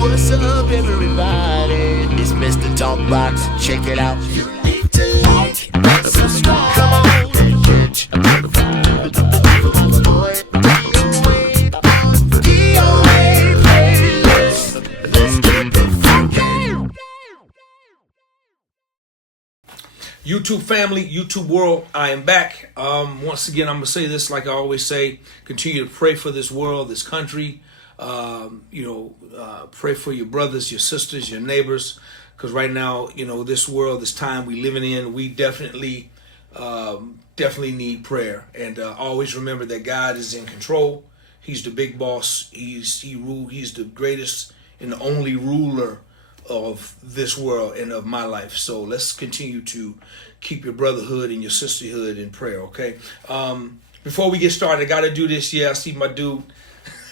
What's up, everybody? It's Mr. Talkbox. Check it out. You need to like and subscribe. Come on and catch a motherfucker. Boy, DOA playlist. Let's keep it funky. YouTube family, YouTube world, I am back. Once again, I'm going to say this like I always say. Continue to pray for this world, this country. Pray for your brothers, your sisters, your neighbors. Because right now, this world, this time we living in, we definitely need prayer. And always remember that God is in control. He's the big boss. He's the greatest and the only ruler of this world and of my life. So let's continue to keep your brotherhood and your sisterhood in prayer, okay? Before we get started, I got to do this. Yeah, I see my dude.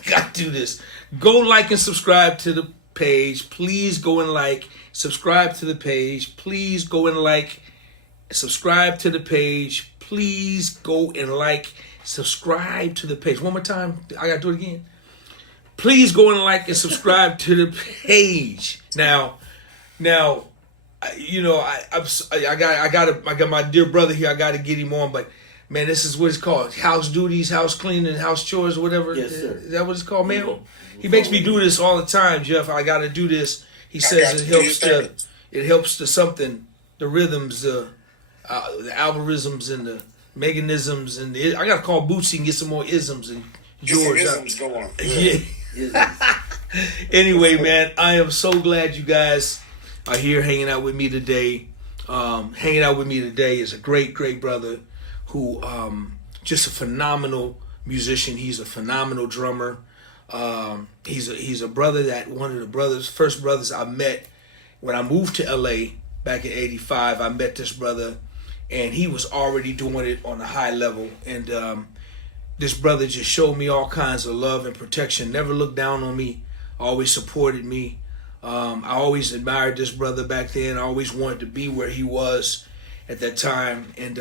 Got to do this. Go like and subscribe to the page. Please go and like. Subscribe to the page. Please go and like. Subscribe to the page. Please go and like. Subscribe to the page. One more time. I got to do it again. Please go and like and subscribe to the page. Now, I got my dear brother here. I got to get him on, but man, this is what it's called: house duties, house cleaning, house chores, whatever. Yes, sir. Is that what it's called, man? He makes me do this all the time, Jeff. I got to do this. He says it helps to something, the rhythms, the algorithms, and the mechanisms, and I got to call Bootsy and get some more isms and George. Isms go on. Yeah. Anyway, man, I am so glad you guys are here hanging out with me today. Hanging out with me today is a great brother who just a phenomenal musician. He's a phenomenal drummer. He's a brother that one of the first brothers I met when I moved to LA back in '85. I met this brother, and he was already doing it on a high level. And this brother just showed me all kinds of love and protection. Never looked down on me. Always supported me. I always admired this brother back then. I always wanted to be where he was at that time. And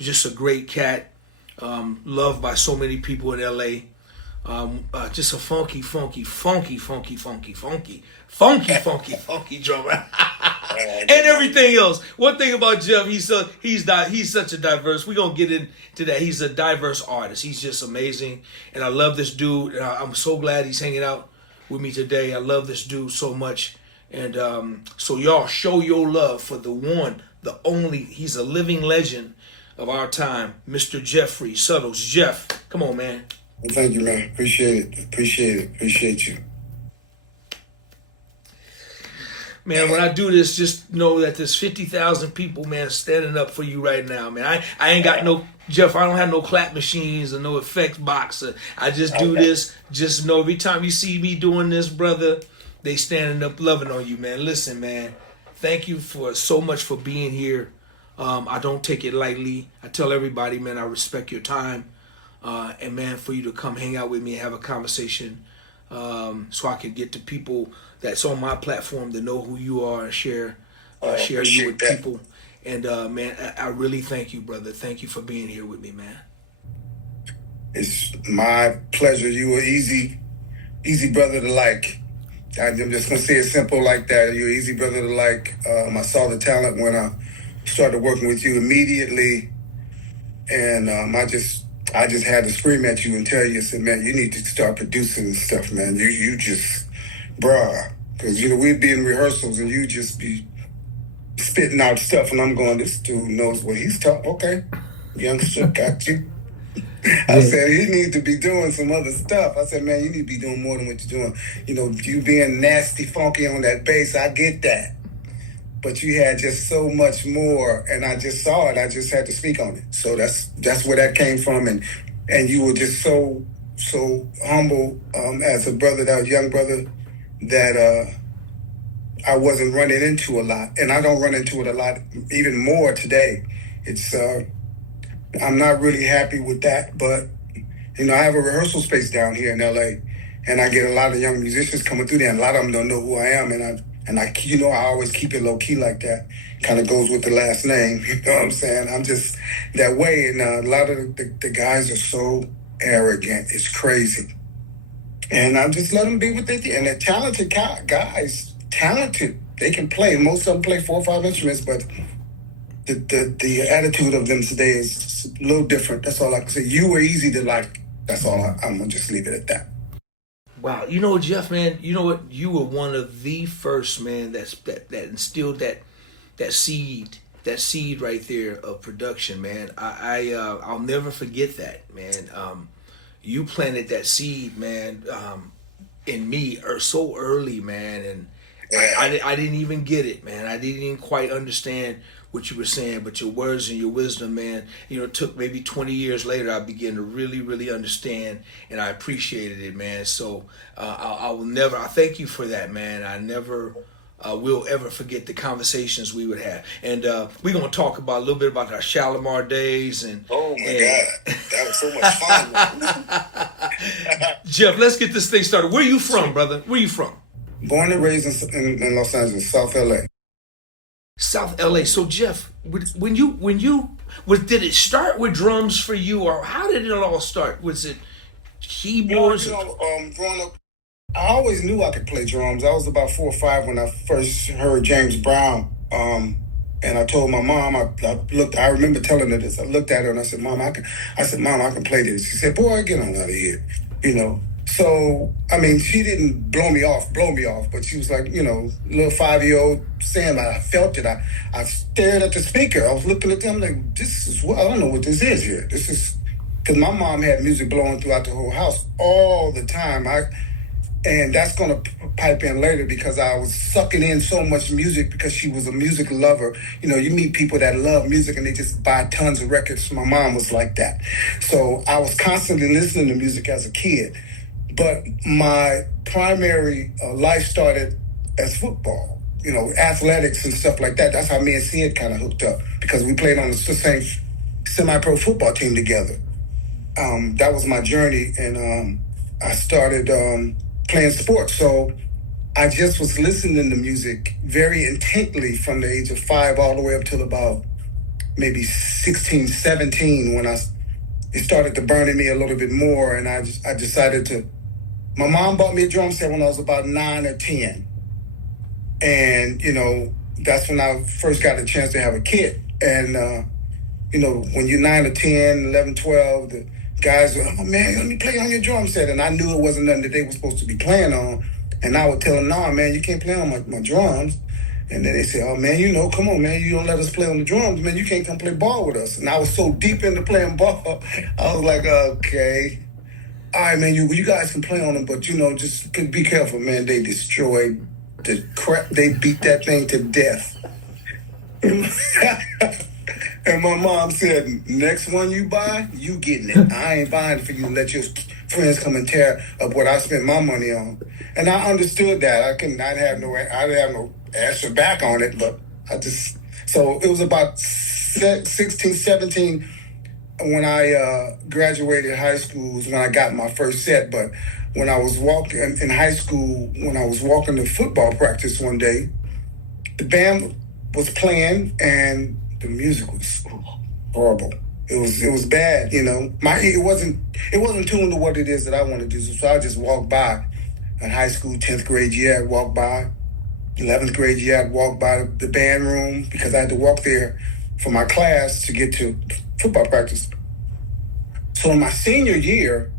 just a great cat. Loved by so many people in LA. Just a funky drummer. And everything else. One thing about Jeff, he's such a diverse. We're gonna get into that. He's a diverse artist. He's just amazing, and I love this dude. And I'm so glad he's hanging out with me today. I love this dude so much, and so y'all show your love for the one, the only. He's a living legend of our time, Mr. Jeffery Suttles. Jeff, come on, man. Well, thank you, man. Appreciate you. Man, when I do this, just know that there's 50,000 people, man, standing up for you right now, man. I ain't got no, Jeff, I don't have no clap machines or no effects box. I just do this. Just know every time you see me doing this, brother, they standing up loving on you, man. Listen, man, thank you for so much for being here. I don't take it lightly. I tell everybody, man, I respect your time. And, man, for you to come hang out with me and have a conversation so I can get to people that's on my platform to know who you are and share you with people. And, man, I really thank you, brother. Thank you for being here with me, man. It's my pleasure. You were easy brother to like. I'm just going to say it simple like that. You're an easy brother to like. I saw the talent when I started working with you immediately. And I just had to scream at you and tell you, I said, man, you need to start producing and stuff, man. You just, bruh. Because, we'd be in rehearsals and you just be spitting out stuff. And I'm going, this dude knows what he's talking. Okay, youngster, got you. I said, he needs to be doing some other stuff. I said, man, you need to be doing more than what you're doing. You being nasty, funky on that bass, I get that. But you had just so much more, and I just saw it. I just had to speak on it. So that's where that came from, and you were just so humble as a brother, that young brother, that I wasn't running into a lot, and I don't run into it a lot, even more today. It's I'm not really happy with that, but I have a rehearsal space down here in LA, and I get a lot of young musicians coming through there, and a lot of them don't know who I am, and I always keep it low key like that. Kind of goes with the last name, you know what I'm saying? I'm just that way, and a lot of the guys are so arrogant. It's crazy. And I just let them be what they do. And they're talented guys, talented. They can play. Most of them play 4 or 5 instruments, but the attitude of them today is a little different. That's all I can say. You were easy to like. That's all. I'm gonna just leave it at that. Wow, you know, Jeff, man, you know what? You were one of the first, man, that instilled that seed right there of production, man. I'll never forget that, man. You planted that seed, man, in me so early, man, and I didn't even get it, man. I didn't even quite understand what you were saying, but your words and your wisdom, man, you know, it took maybe 20 years later, I began to really, really understand, and I appreciated it, man. So I will never, I thank you for that, man. I never will ever forget the conversations we would have. And we're going to talk about a little bit about our Shalimar days. Oh, my God. That was so much fun. Jeff, let's get this thing started. Where you from, brother? Where you from? Born and raised in Los Angeles, South LA. South LA. So Jeff, when you did it start with drums for you, or how did it all start? Was it keyboards? Growing up, I always knew I could play drums. I was about 4 or 5 when I first heard James Brown. And I told my mom, I remember telling her this. I looked at her and I said, Mom, I can play this. She said, boy, get on out of here. You know. So, I mean, she didn't blow me off, but she was like, you know, little 5-year-old saying that. I felt it. I stared at the speaker. I was looking at them like, this is what, I don't know what this is here. This is, because my mom had music blowing throughout the whole house all the time. And that's going to pipe in later because I was sucking in so much music because she was a music lover. You know, you meet people that love music and they just buy tons of records. My mom was like that. So I was constantly listening to music as a kid. But my primary life started as football, you know, athletics and stuff like that. That's how me and Sid kind of hooked up because we played on the same semi-pro football team together. That was my journey, and I started playing sports. So I just was listening to music very intently from the age of 5 all the way up till about maybe 16, 17 when it started to burn in me a little bit more, and I decided to. My mom bought me a drum set when I was about 9 or 10. And, you know, that's when I first got a chance to have a kit. And, you know, when you're 9 or 10, 11, 12, the guys were, oh, man, let me play on your drum set. And I knew it wasn't nothing that they were supposed to be playing on. And I would tell them, nah, man, you can't play on my drums. And then they say, oh, man, you know, come on, man, you don't let us play on the drums, man, you can't come play ball with us. And I was so deep into playing ball, I was like, okay. All right, man, you guys can play on them, but, you know, just be careful, man. They destroyed the crap. They beat that thing to death. And my mom said, next one you buy, you getting it. I ain't buying it for you to let your friends come and tear up what I spent my money on. And I understood that. I didn't have no answer back on it, but so it was about 16, 17 when I graduated high school was when I got my first set. But when I was walking in high school, when I was walking to football practice one day, the band was playing and the music was horrible. It was bad, you know. It wasn't tuned to what it is that I want to do. So I just walked by. In high school, 10th grade year, I'd walk by. 11th grade year, I'd walk by the band room because I had to walk there for my class to get to football practice. So in my senior year,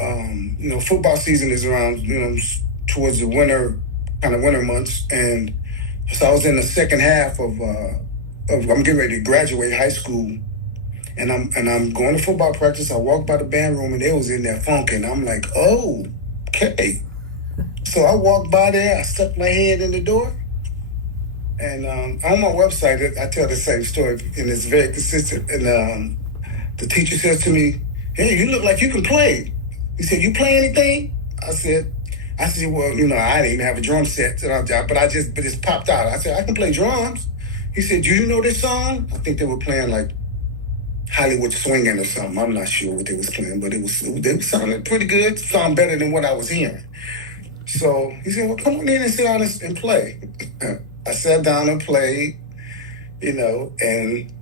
you know, football season is around, you know, towards the winter months. And so I was in the second half of I'm getting ready to graduate high school. And I'm going to football practice. I walked by the band room and they was in there funking. I'm like, oh, okay. So I walked by there, I stuck my head in the door. And on my website, I tell the same story, and it's very consistent. And the teacher says to me, hey, you look like you can play. He said, you play anything? I said, well, you know, I didn't even have a drum set, but it just popped out. I said, I can play drums. He said, do you know this song? I think they were playing like Hollywood Swinging or something. I'm not sure what they was playing, but they sounded pretty good. Sound better than what I was hearing. So he said, well, come on in and sit down and play. I sat down and played, you know, and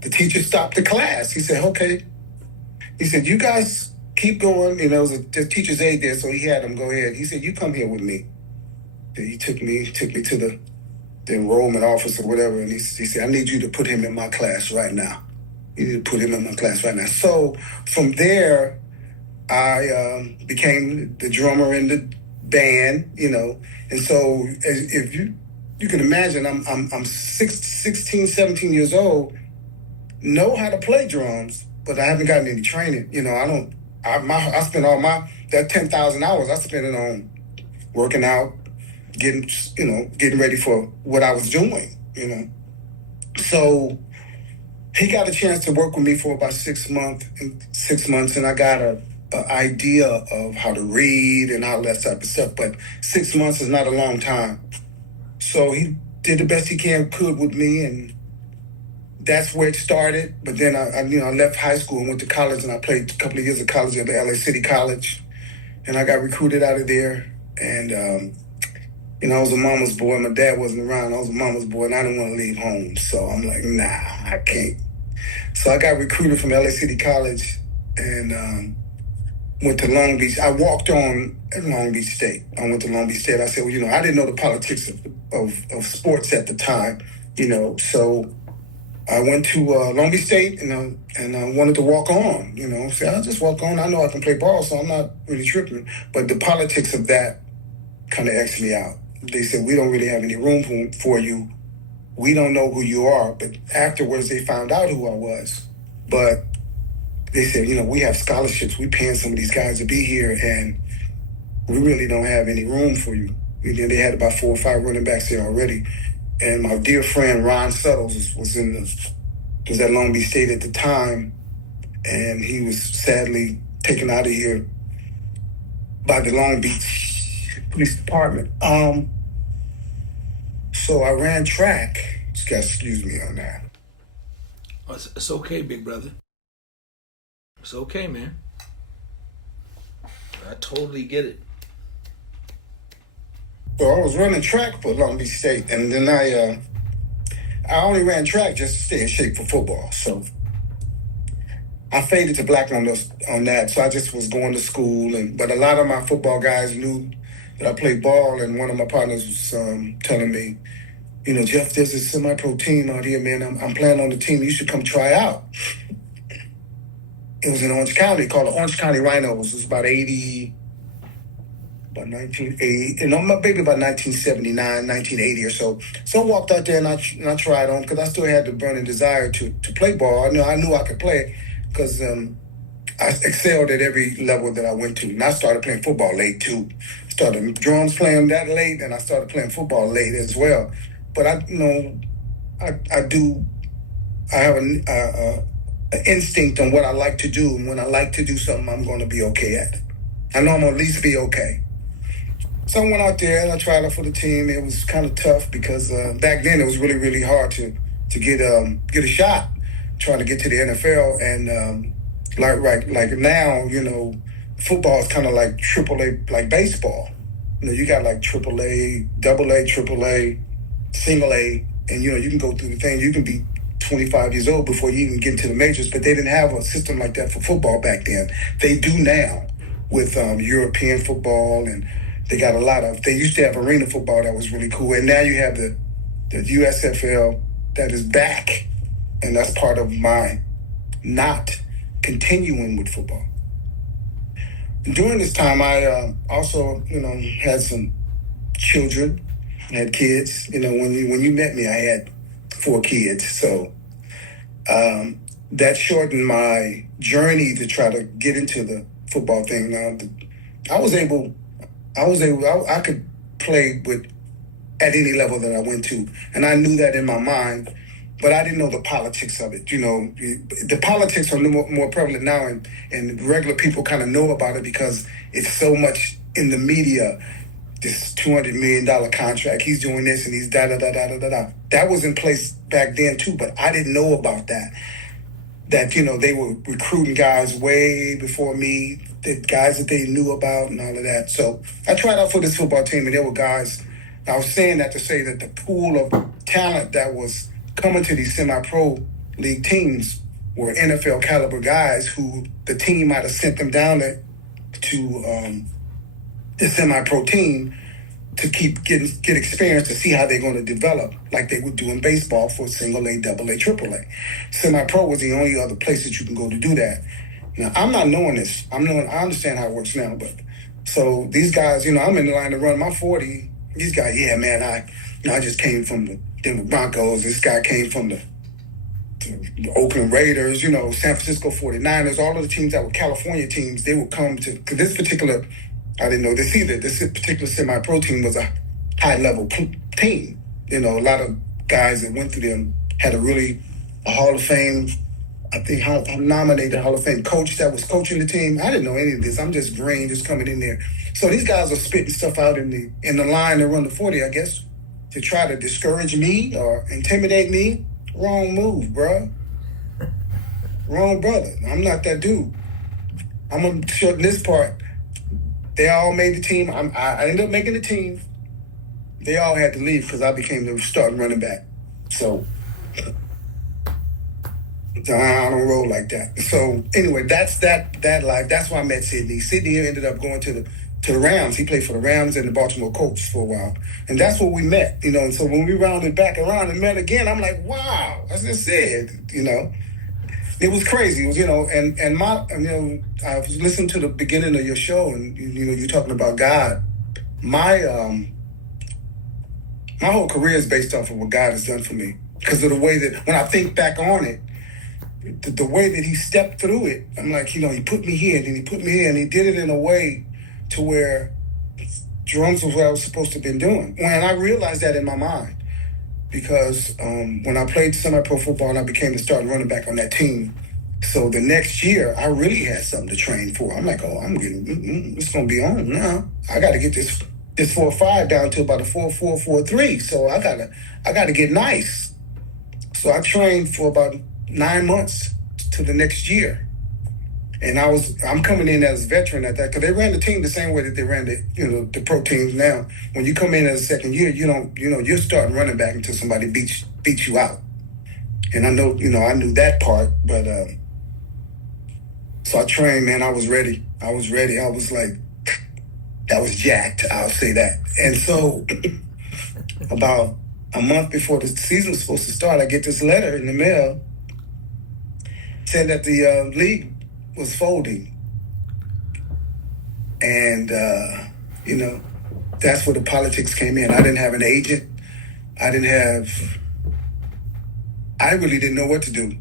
the teacher stopped the class. He said, okay. He said, you guys keep going. You know, it was a teacher's aide there, so he had him go ahead. He said, "You come here with me." He took me to the enrollment office or whatever, and he said, "I need you to put him in my class right now. You need to put him in my class right now." So from there, I became the drummer in the band, you know. And so if you can imagine, I'm 16, 17 years old, know how to play drums, but I haven't gotten any training. You know, I spent all that 10,000 hours, I spent it on working out, getting ready for what I was doing, you know. So he got a chance to work with me for about 6 months, and I got a idea of how to read and all that type of stuff. But 6 months is not a long time. So he did the best he could with me, and that's where it started. But then I left high school and went to college, and I played a couple of years of college at the LA City College, and I got recruited out of there. And I was a mama's boy. My dad wasn't around. I was a mama's boy, and I didn't want to leave home. So I'm like, nah, I can't. So I got recruited from LA City College, and went to Long Beach. I walked on at Long Beach State. I went to Long Beach State. I said, well, I didn't know the politics of sports at the time, So I went to Long Beach State, and I wanted to walk on, So I'll just walk on. I know I can play ball, so I'm not really tripping. But the politics of that kind of X'd me out. They said, we don't really have any room for you. We don't know who you are. But afterwards, they found out who I was. But they said, we have scholarships. We paying some of these guys to be here, and we really don't have any room for you. They had about 4 or 5 running backs there already. And my dear friend Ron Suttles was at Long Beach State at the time, and he was sadly taken out of here by the Long Beach Police Department. So I ran track. Just gotta excuse me on that. It's okay, big brother. It's okay, man. I totally get it. So I was running track for Long Beach State, and then I only ran track just to stay in shape for football. So I faded to black on that. So I just was going to school, but a lot of my football guys knew that I played ball, and one of my partners was telling me, Jeff, there's a semi-pro team out here, man. I'm playing on the team. You should come try out. It was in Orange County, called the Orange County Rhinos. It was about 1980, maybe about 1979, 1980 or so. So I walked out there and I tried on, because I still had the burning desire to play ball. I knew I could play, because I excelled at every level that I went to. And I started playing football late too. Started drums playing that late, and I started playing football late as well. But I have an instinct on what I like to do, and when I like to do something, I'm going to be okay at it. I know I'm going to at least be okay. So I went out there and I tried out for the team. It was kind of tough because back then it was really, really hard to get a shot trying to get to the NFL. And like now, football is kind of like AAA, like baseball. You got like AAA, AA, AAA, single A, and you can go through the thing. You can be 25 years old before you even get into the majors, but they didn't have a system like that for football back then. They do now with European football, and they got they used to have arena football that was really cool, and now you have the USFL that is back, and that's part of my not continuing with football. During this time, I also, had some children, had kids. When you met me, I had 4 kids, so that shortened my journey to try to get into the football thing. I could play at any level that I went to, and I knew that in my mind, but I didn't know the politics of it. The politics are more prevalent now, and regular people kind of know about it because it's so much in the media. This $200 million contract, he's doing this, and he's da-da-da-da-da-da. That was in place back then too, but I didn't know about that. That, they were recruiting guys way before me, the guys that they knew about and all of that. So I tried out for this football team, and there were guys. I was saying that to say that the pool of talent that was coming to these semi-pro league teams were NFL caliber guys who the team might have sent them down to the semi-pro team to get experience to see how they're going to develop, like they would do in baseball for single A, double A, triple A. Semi-pro was the only other place that you can go to do that. Now, I'm not knowing this. I understand how it works now, but so these guys, I'm in the line to run my 40. These guys, yeah, man, I just came from the Denver Broncos. This guy came from the Oakland Raiders, San Francisco 49ers, all of the teams that were California teams, they would come to, because this particular, I didn't know this either, this particular semi-pro team was a high-level team. A lot of guys that went through them had a Hall of Fame, I think I'm nominated Hall of Fame coach that was coaching the team. I didn't know any of this. I'm just green, just coming in there. So these guys are spitting stuff out in the line to run the 40, I guess, to try to discourage me or intimidate me. Wrong move, bro. Wrong brother. I'm not that dude. I'm going to shorten this part. They all made the team. I ended up making the team. They all had to leave because I became the starting running back. So I don't roll like that. So anyway, that's that life. That's why I met Sidney. Sidney ended up going to the Rams. He played for the Rams and the Baltimore Colts for a while. And that's where we met, And so when we rounded back around and met again, I'm like, wow, as I said, It was crazy. It was, and I was listening to the beginning of your show and, you're talking about God. My whole career is based off of what God has done for me. Because of the way that, when I think back on it, the way that he stepped through it, I'm like, he put me here and then he put me here and he did it in a way to where drums was what I was supposed to have been doing. And I realized that in my mind because when I played semi-pro football and I became the starting running back on that team, so the next year I really had something to train for. I'm like, it's going to be on now. I got to get this 4.5 down to about a 4.4, 4.3. So I got to get nice. So I trained for about 9 months to the next year. And I'm coming in as a veteran at that because they ran the team the same way that they ran the pro teams now. When you come in as a second year, you're starting running back until somebody beats you out. And I know, I knew that part, but so I trained, man. I was ready. I was like, I was jacked. I'll say that. And so about a month before the season was supposed to start, I get this letter in the mail saying that the league was folding. And, that's where the politics came in. I didn't have an agent. I really didn't know what to do,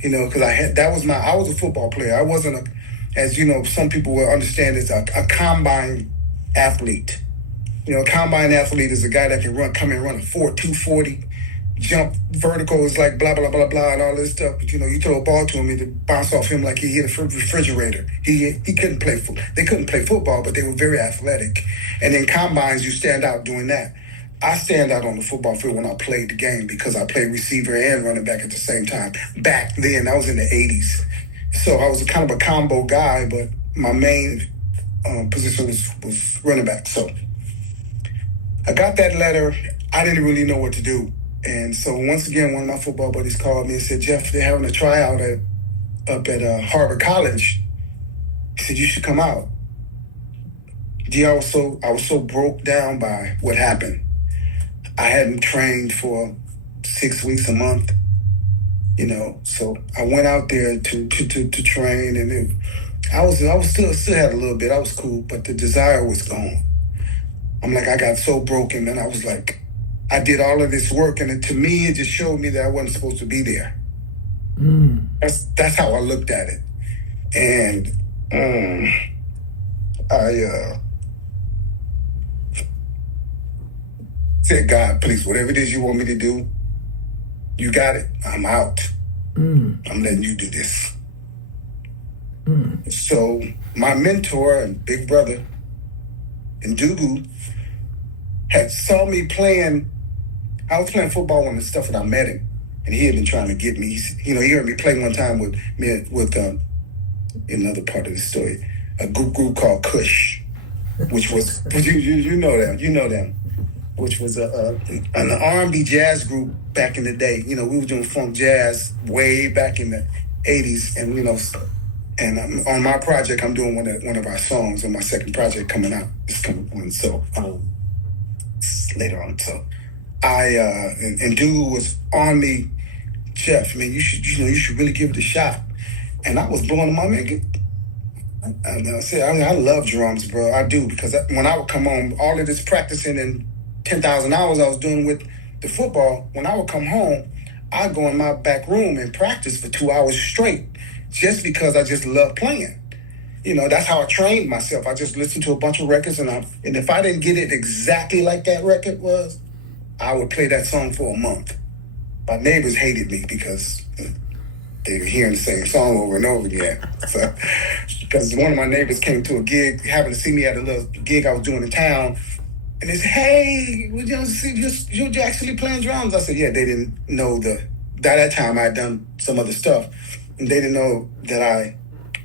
because I was a football player. I wasn't as some people will understand, as a combine athlete. A combine athlete is a guy that can come and run a 240, jump vertical is like blah, blah, blah, blah, and all this stuff. But, you throw a ball to him, it'd bounce off him like he hit a refrigerator. He couldn't play football. They couldn't play football, but they were very athletic. And in combines, you stand out doing that. I stand out on the football field when I played the game because I played receiver and running back at the same time. Back then, I was in the 80s. So I was kind of a combo guy, but my main position was running back. So I got that letter. I didn't really know what to do. And so once again, one of my football buddies called me and said, Jeff, they're having a tryout up at Harvard College. He said, you should come out. I was so broke down by what happened. I hadn't trained for 6 weeks, a month, so I went out there to train, and I was still had a little bit. I was cool, but the desire was gone. I'm like, I got so broken, and I was like, I did all of this work, and to me, it just showed me that I wasn't supposed to be there. That's how I looked at it, and I said, God, please, whatever it is you want me to do, you got it. I'm out. I'm letting you do this. So my mentor and big brother, Ndugu, had saw me playing. I was playing football when the stuff when I met him, and he had been trying to get me. He heard me play one time with another part of the story, a group called Kush, which was you know them, which was an R&B jazz group back in the day. We were doing funk jazz way back in the '80s, and and on my project, I'm doing one of our songs on my second project coming out. It's coming on, so later on. So and dude was on me, Jeff. Man, you should really give it a shot. And I was blowing my man. And I said, I love drums, bro. I do, because when I would come home, all of this practicing and 10,000 hours I was doing with the football, when I would come home, I'd go in my back room and practice for 2 hours straight, just because I just love playing. That's how I trained myself. I just listened to a bunch of records, and if I didn't get it exactly like that record was, I would play that song for a month. My neighbors hated me because they were hearing the same song over and over again. So, because one of my neighbors came to a gig, happened to see me at a little gig I was doing in town, and they said, "Hey, you're actually playing drums?" I said, "Yeah." They didn't know that time I had done some other stuff, and they didn't know that I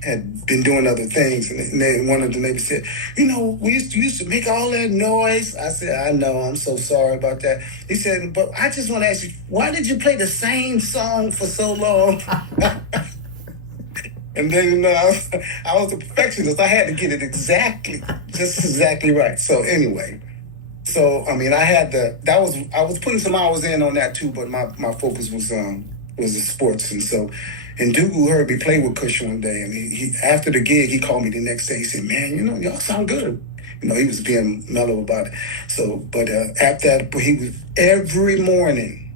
had been doing other things. And one of the neighbors said, "We used to make all that noise." I said, "I know. I'm so sorry about that." He said, "But I just want to ask you, why did you play the same song for so long?" And then I was a perfectionist. I had to get it just exactly right. So anyway, I was putting some hours in on that too, but my focus was the sports. And Dugu heard me play with Kush one day, and he after the gig he called me the next day. He said, "Man, y'all sound good." He was being mellow about it. So, but after that, he was every morning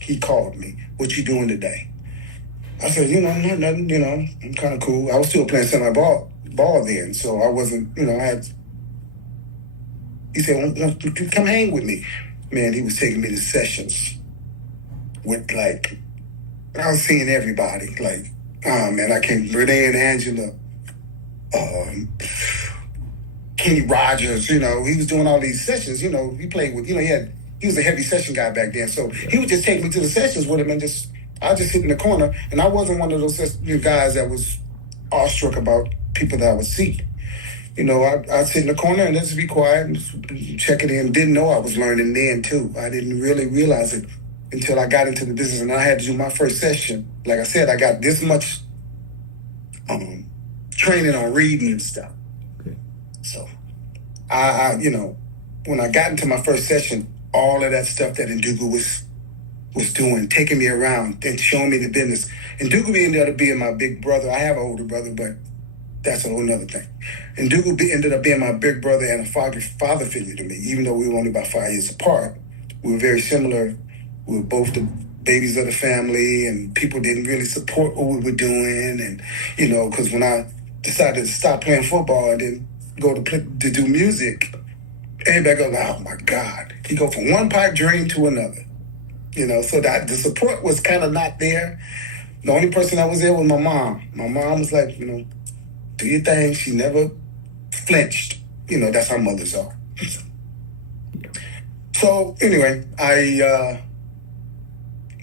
he called me. "What you doing today?" I said, nothing, I'm kind of cool. I was still playing semi-ball then, so I wasn't, he said, "Won't you come hang with me?" Man, he was taking me to sessions with, I was seeing everybody. I came, Renee and Angela, Kenny Rogers, he was doing all these sessions, he played with, he was a heavy session guy back then. So he would just take me to the sessions with him, and I just sit in the corner, and I wasn't one of those guys that was awestruck about people that I would see. I'd sit in the corner and just be quiet and just check it in. Didn't know I was learning then, too. I didn't really realize it until I got into the business, and I had to do my first session. Like I said, I got this much training on reading and stuff. Okay. So, I when I got into my first session, all of that stuff that Ndugu was doing, taking me around and showing me the business. And Ndugu ended up being my big brother. I have an older brother, but that's a whole nother thing. And Ndugu ended up being my big brother and a father figure to me, even though we were only about 5 years apart. We were very similar. We were both the babies of the family, and people didn't really support what we were doing. And, because when I decided to stop playing football and then go to do music, everybody goes, "Oh my God." You go from one pipe dream to another. So that the support was kind of not there. The only person that was there was my mom. My mom was like, do your thing. She never flinched. That's how mothers are. So anyway, I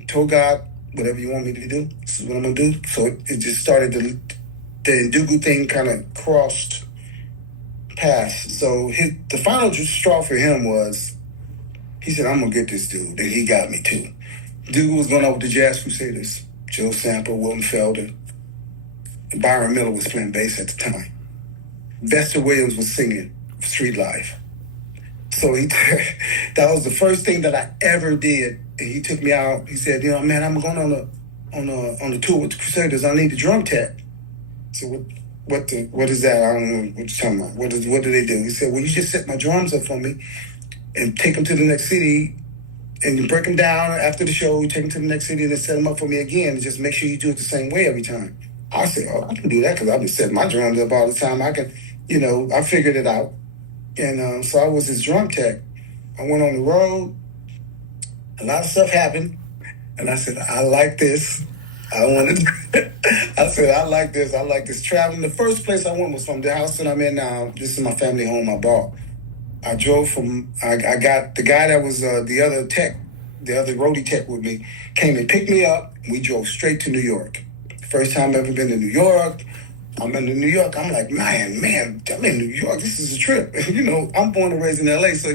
told God, whatever you want me to do, this is what I'm going to do. So it just started, the Ndugu thing kind of crossed paths. So the final straw for him was, he said, "I'm going to get this dude." And he got me too. Dude was going out with the Jazz Crusaders. Joe Sample, Wilton Felder. And Byron Miller was playing bass at the time. Vesta Williams was singing Street Life. So that was the first thing that I ever did. And he took me out. He said, "Man, I'm going on a tour with the Crusaders. I need a drum tech." So what is that? I don't know what you're talking about. What do they do? He said, "Well, you just set my drums up for me and take them to the next city, and you break them down after the show. You take them to the next city and then set them up for me again, and just make sure you do it the same way every time." I said, "Oh, I can do that because I've been setting my drums up all the time. I can, I figured it out." And so I was his drum tech. I went on the road. A lot of stuff happened. And I said, "I like this. I said, I like this. I like this traveling." The first place I went was from the house that I'm in now. This is my family home I bought. I drove I got the guy that was the other roadie tech with me, came and picked me up. We drove straight to New York. First time I've ever been to New York. I'm in New York. I'm like, man, I'm in New York. This is a trip. I'm born and raised in LA, so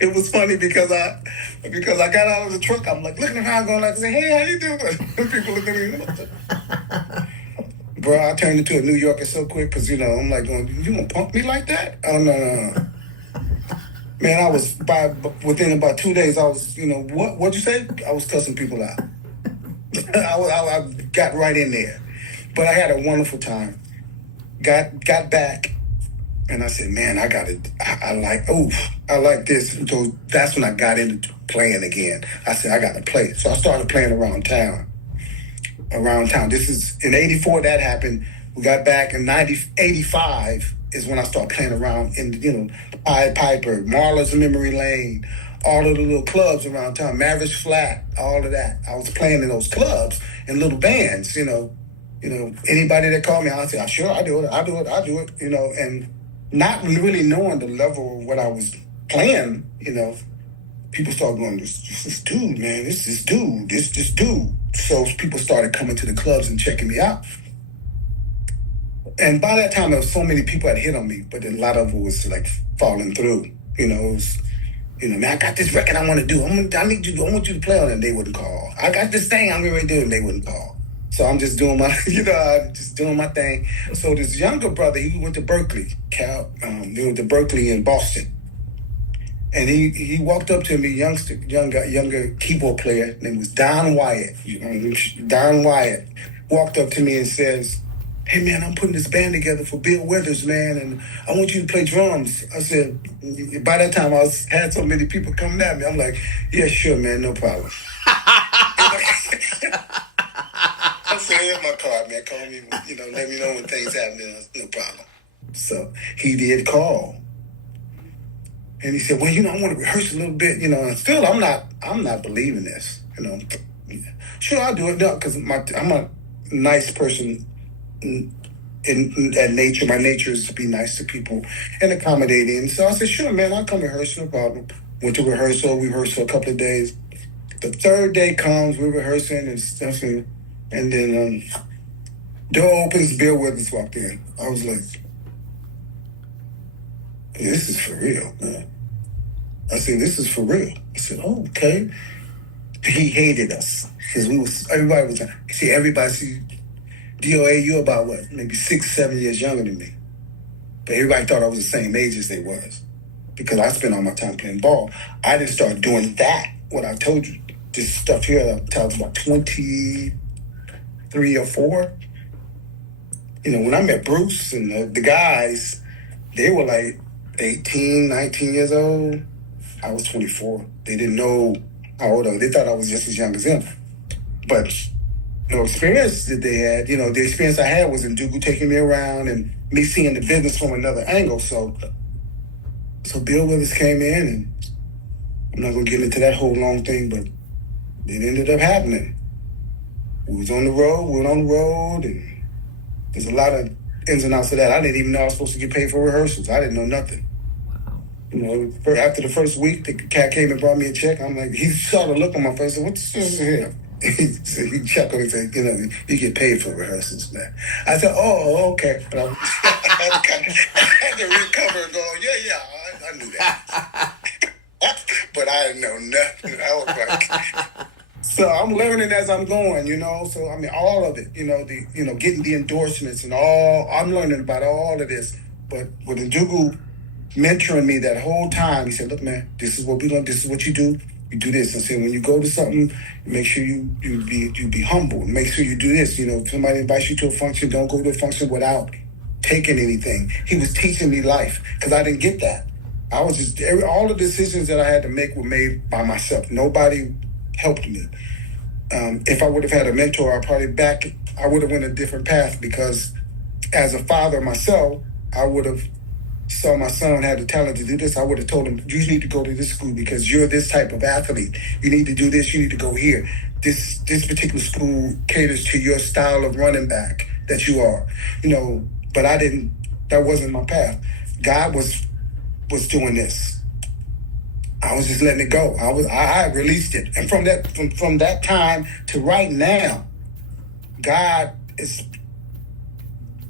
It was funny because I got out of the truck. I'm like looking around, going like, "Hey, how you doing?" People looking at me. What the? Bro, I turned into a New Yorker so quick because I'm like, going, "You gonna punk me like that?" Oh no. Man, I was within about 2 days. I was, what'd you say? I was cussing people out. I got right in there, but I had a wonderful time. Got back, and I said, man, I like this. So that's when I got into playing again. I said, I got to play. So I started playing around town. This is in '84 that happened. We got back in '85 is when I started playing around in, Pied Piper, Marla's Memory Lane, all of the little clubs around town, Mavericks Flat, all of that. I was playing in those clubs in little bands, anybody that called me, I'd say, sure, I do it, and not really knowing the level of what I was playing, people started going, this dude, man, this dude. So people started coming to the clubs and checking me out. And by that time, there was so many people that hit on me, but a lot of it was like falling through. Man, I got this record I want to do. I want you to play on it. And they wouldn't call. I got this thing I'm going to do, and they wouldn't call. So I'm just doing my, just doing my thing. So this younger brother, he went to Berkeley, he went to Berkeley in Boston. And he walked up to me, younger keyboard player, named was Don Wyatt. Don Wyatt walked up to me and says, "Hey man, I'm putting this band together for Bill Withers, man, and I want you to play drums." I said, by that time had so many people coming at me. I'm like, "Yeah, sure, man, no problem." I said, "Here's my card, man. Call me, let me know when things happen. No problem." So he did call. And he said, "Well, I want to rehearse a little bit, and still I'm not believing this, Sure, I'll do it, because I'm a nice person at nature. My nature is to be nice to people and accommodating. So I said, "Sure, man, I'll come rehearse, no problem." Went to rehearsal. We rehearsed for a couple of days. The third day comes, we're rehearsing and stuff, and then door opens, Bill Withers walked in. I was like, "This is for real, man." I said, "This is for real." I said, "Oh, okay." He hated us because everybody, DOA, you about what, maybe 6, 7 years younger than me. But everybody thought I was the same age as they was because I spent all my time playing ball. I didn't start doing that, what I told you. This stuff here, I was about 23 or 4. When I met Bruce and the guys, they were like 18, 19 years old. I was 24. They didn't know how old I was. They thought I was just as young as them. But the experience that they had, the experience I had was in Dugu taking me around and me seeing the business from another angle. So Bill Withers came in, and I'm not going to get into that whole long thing, but it ended up happening. We went on the road, and there's a lot of ins and outs of that. I didn't even know I was supposed to get paid for rehearsals. I didn't know nothing. After the first week, the cat came and brought me a check. I'm like, he saw the look on my face. I said, "What's this here?" He chuckled and said, "You get paid for rehearsals, man." I said, "Oh, okay." But I had to recover and go, yeah, I knew that. But I didn't know nothing. I was like, so I'm learning as I'm going, So, all of it, getting the endorsements and all, I'm learning about all of this. But with Ndugu mentoring me that whole time, he said, "Look, man, this is what we're going to do. This is what you do. You do this." I said, "When you go to something, make sure you be humble. Make sure you do this. If somebody invites you to a function, don't go to a function without taking anything." He was teaching me life because I didn't get that. I was just, all the decisions that I had to make were made by myself. Nobody helped me. If I would have had a mentor, I would have went a different path, because as a father myself, I would have saw my son had the talent to do this. I would have told him, "You need to go to this school because you're this type of athlete. You need to do this. You need to go here. This particular school caters to your style of running back that you are." But I didn't. That wasn't my path. God was doing this. I was just letting it go. I released it, and from that time to right now, God is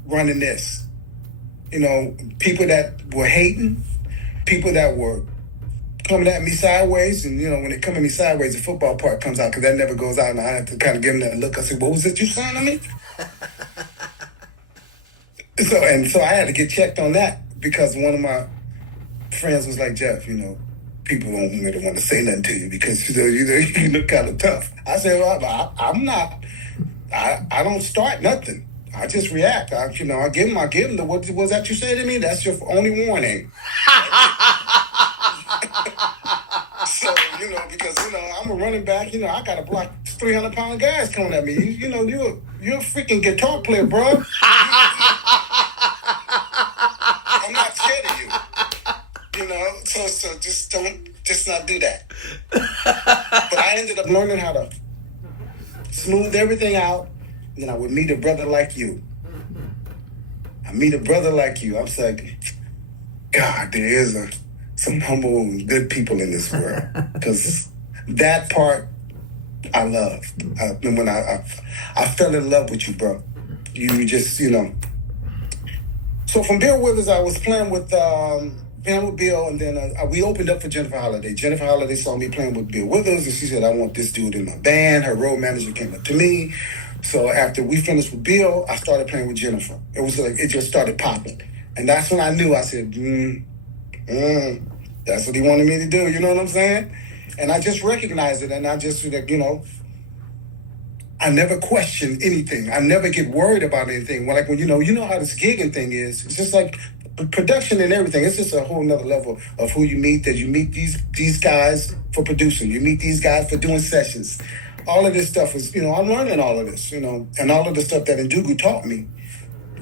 running this. People that were hating, people that were coming at me sideways, and when they come at me sideways, the football part comes out because that never goes out, and I have to kind of give them that look. I said, "What was it you saying to me?" So I had to get checked on that because one of my friends was like, "Jeff, people don't really want to say nothing to you because you look kind of tough." I said, "Well, I'm not. I don't start nothing. I just react. I give them the what was that you said to me? That's your only warning." So, because, I'm a running back, I got to block 300-pound guys coming at me. You're a freaking guitar player, bro. I'm not scared of you. So just not do that. But I ended up learning how to smooth everything out. Then I would meet a brother like you. I meet a brother like you. I was like, God, there is some humble and good people in this world. Because that part I loved. When I fell in love with you, bro. You just, So from Bill Withers, I was playing with Bill, and then we opened up for Jennifer Holliday. Jennifer Holliday saw me playing with Bill Withers, and she said, "I want this dude in my band." Her road manager came up to me. So after we finished with Bill, I started playing with Jennifer. It was like, it just started popping. And that's when I knew, I said, that's what he wanted me to do. You know what I'm saying? And I just recognized it, and I just, I never question anything. I never get worried about anything. When how this gigging thing is. It's just like production and everything. It's just a whole nother level of who you meet. That you meet these guys for producing. You meet these guys for doing sessions. All of this stuff is, I'm learning all of this, and all of the stuff that Ndugu taught me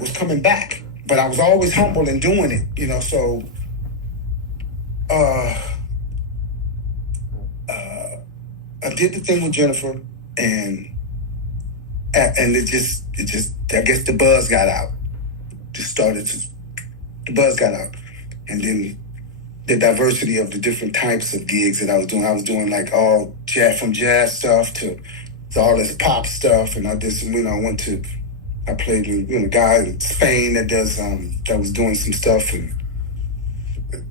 was coming back. But I was always humble in doing it, so I did the thing with Jennifer, and it just I guess the buzz got out. The buzz got out, and then the diversity of the different types of gigs that I was doing. I was doing like all from jazz stuff to all this pop stuff, and I did some. I played with a guy in Spain that was doing some stuff, and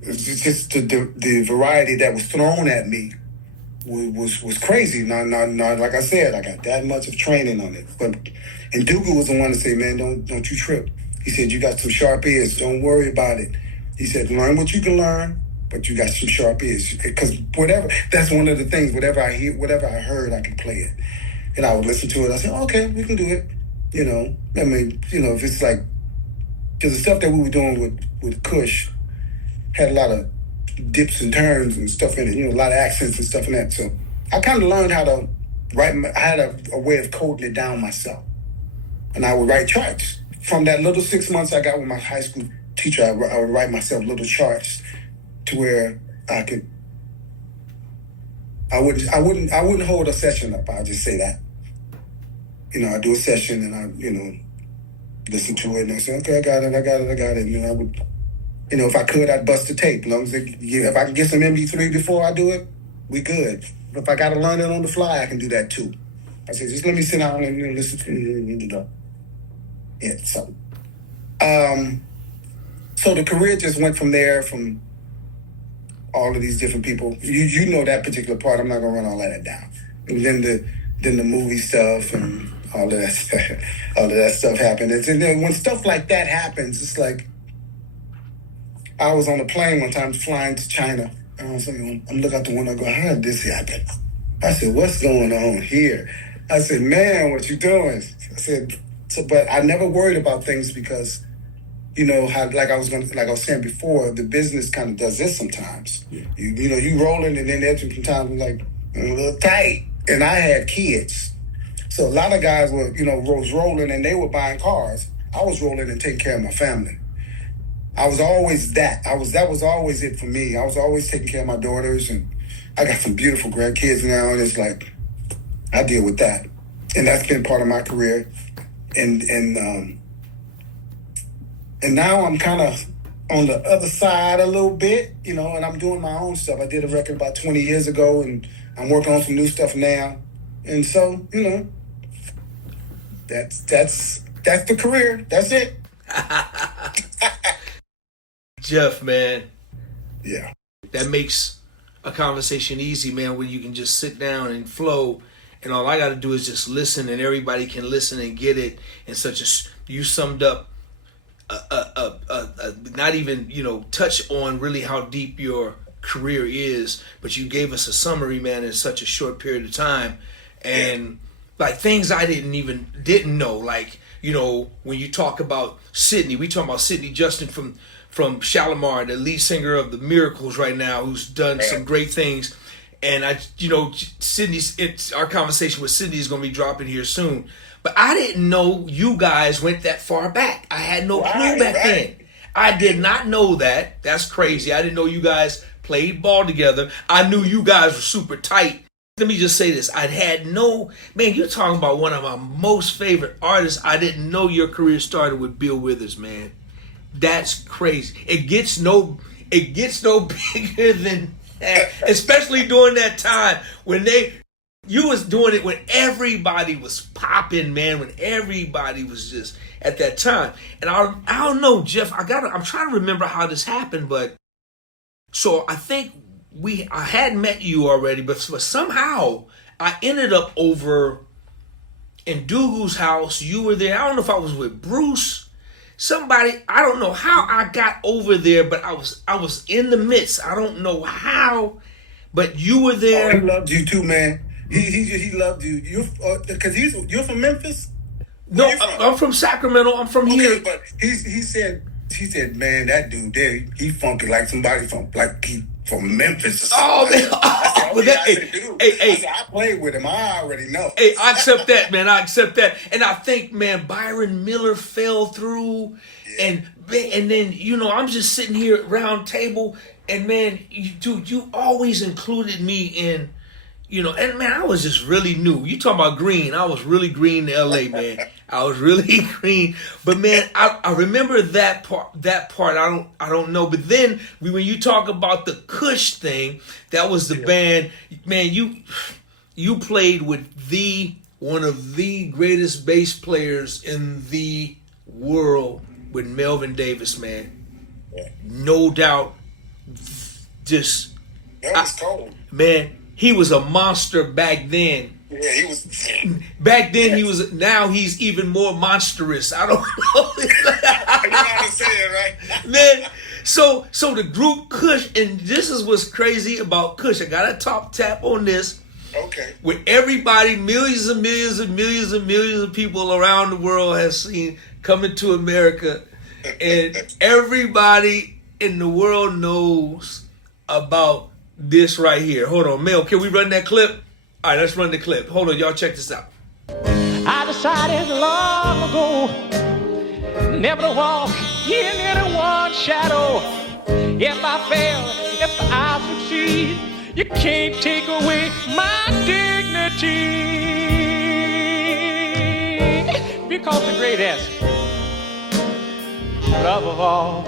it's just the variety that was thrown at me was crazy. Not like I said, I got that much of training on it. And Ndugu was the one to say, "Man, don't you trip." He said, "You got some sharp ears. Don't worry about it." He said, "Learn what you can learn, but you got some sharp ears." Because that's one of the things. Whatever I hear, whatever I heard, I can play it. And I would listen to it. I said, "Okay, we can do it." If it's like, because the stuff that we were doing with Kush had a lot of dips and turns and stuff in it, a lot of accents and stuff in that. So I kind of learned how to write. I had a way of coding it down myself. And I would write charts. From that little 6 months I got with my high school teacher, I would write myself little charts to where I wouldn't hold a session up. I'll just say that. I do a session and I, listen to it and I say, "Okay, I got it. And then I would, if I could, I'd bust the tape. As long as if I can get some MP3 before I do it, we good. If I got to learn it on the fly, I can do that too. I said, just let me sit down and listen to it. Yeah, so. So the career just went from there, from all of these different people. You know that particular part. I'm not gonna run all of that down. And then the movie stuff and all of that stuff happened. And then when stuff like that happens, it's like I was on a plane one time flying to China. And I was I'm looking out the window, I go, "How did this happen?" I said, "What's going on here?" I said, "Man, what you doing?" I said, but I never worried about things because, how like I was saying before, the business kind of does this sometimes. Yeah. You rolling, and then there's sometimes like a little tight. And I had kids, so a lot of guys were was rolling and they were buying cars. I was rolling and taking care of my family. I was always that. That was always it for me. I was always taking care of my daughters, and I got some beautiful grandkids now, and it's like I deal with that, and that's been part of my career. And now I'm kind of on the other side a little bit, and I'm doing my own stuff. I did a record about 20 years ago, and I'm working on some new stuff now. And so, that's the career. That's it. Jeff, man. Yeah. That makes a conversation easy, man, where you can just sit down and flow, and all I got to do is just listen, and everybody can listen and get it. In such a, you summed up, not even touch on really how deep your career is, but you gave us a summary, man, in such a short period of time, and like things I didn't know, like when you talk about Sydney, we talk about Sydney Justin from Shalimar, the lead singer of the Miracles right now, who's done some great things. And our conversation with Sydney is going to be dropping here soon. But I didn't know you guys went that far back. I had no clue back then. I did not know that. That's crazy. I didn't know you guys played ball together. I knew you guys were super tight. Let me just say this. You're talking about one of my most favorite artists. I didn't know your career started with Bill Withers, man. That's crazy. It gets no bigger than that, especially during that time when you was doing it when everybody was popping, man, when everybody was just at that time. And I don't know, Jeff, I'm trying to remember how this happened, but so I think I had met you already, but somehow I ended up over in Dugu's house. You were there. I don't know if I was with Bruce. Somebody, I don't know how I got over there, but I was in the midst. I don't know how, but you were there. Oh, he loved you too, man. He loved you. You're from Memphis? No, I'm from Sacramento. I'm from here. But he said, man, that dude there, he funky like somebody from Memphis. Oh man! I played with him. I already know. Hey, I accept that, man. I accept that, and I think, man, Byron Miller fell through, and then I'm just sitting here at round table, and man, you always included me in. And man, I was just really new. You talking about green. I was really green in LA, man. I was really green. But man, I remember that part. I don't know. But then when you talk about the Kush thing, that was the band. Man, you played with one of the greatest bass players in the world with Melvin Davis, man. Yeah. No doubt. That was cold. Man, he was a monster back then. Yeah, he was. Back then he was. Now he's even more monstrous. I don't know. You know how to say it, right? Man, so the group Kush, and this is what's crazy about Kush. I got a top tap on this. Okay. With everybody, millions and millions and millions and millions of people around the world have seen Coming to America, and everybody in the world knows about this right here. Hold on, Mel, can we run that clip? All right, let's run the clip. Hold on, y'all, check this out. I decided long ago never to walk in anyone's shadow. If I fail, if I succeed, you can't take away my dignity. Because the greatest love of all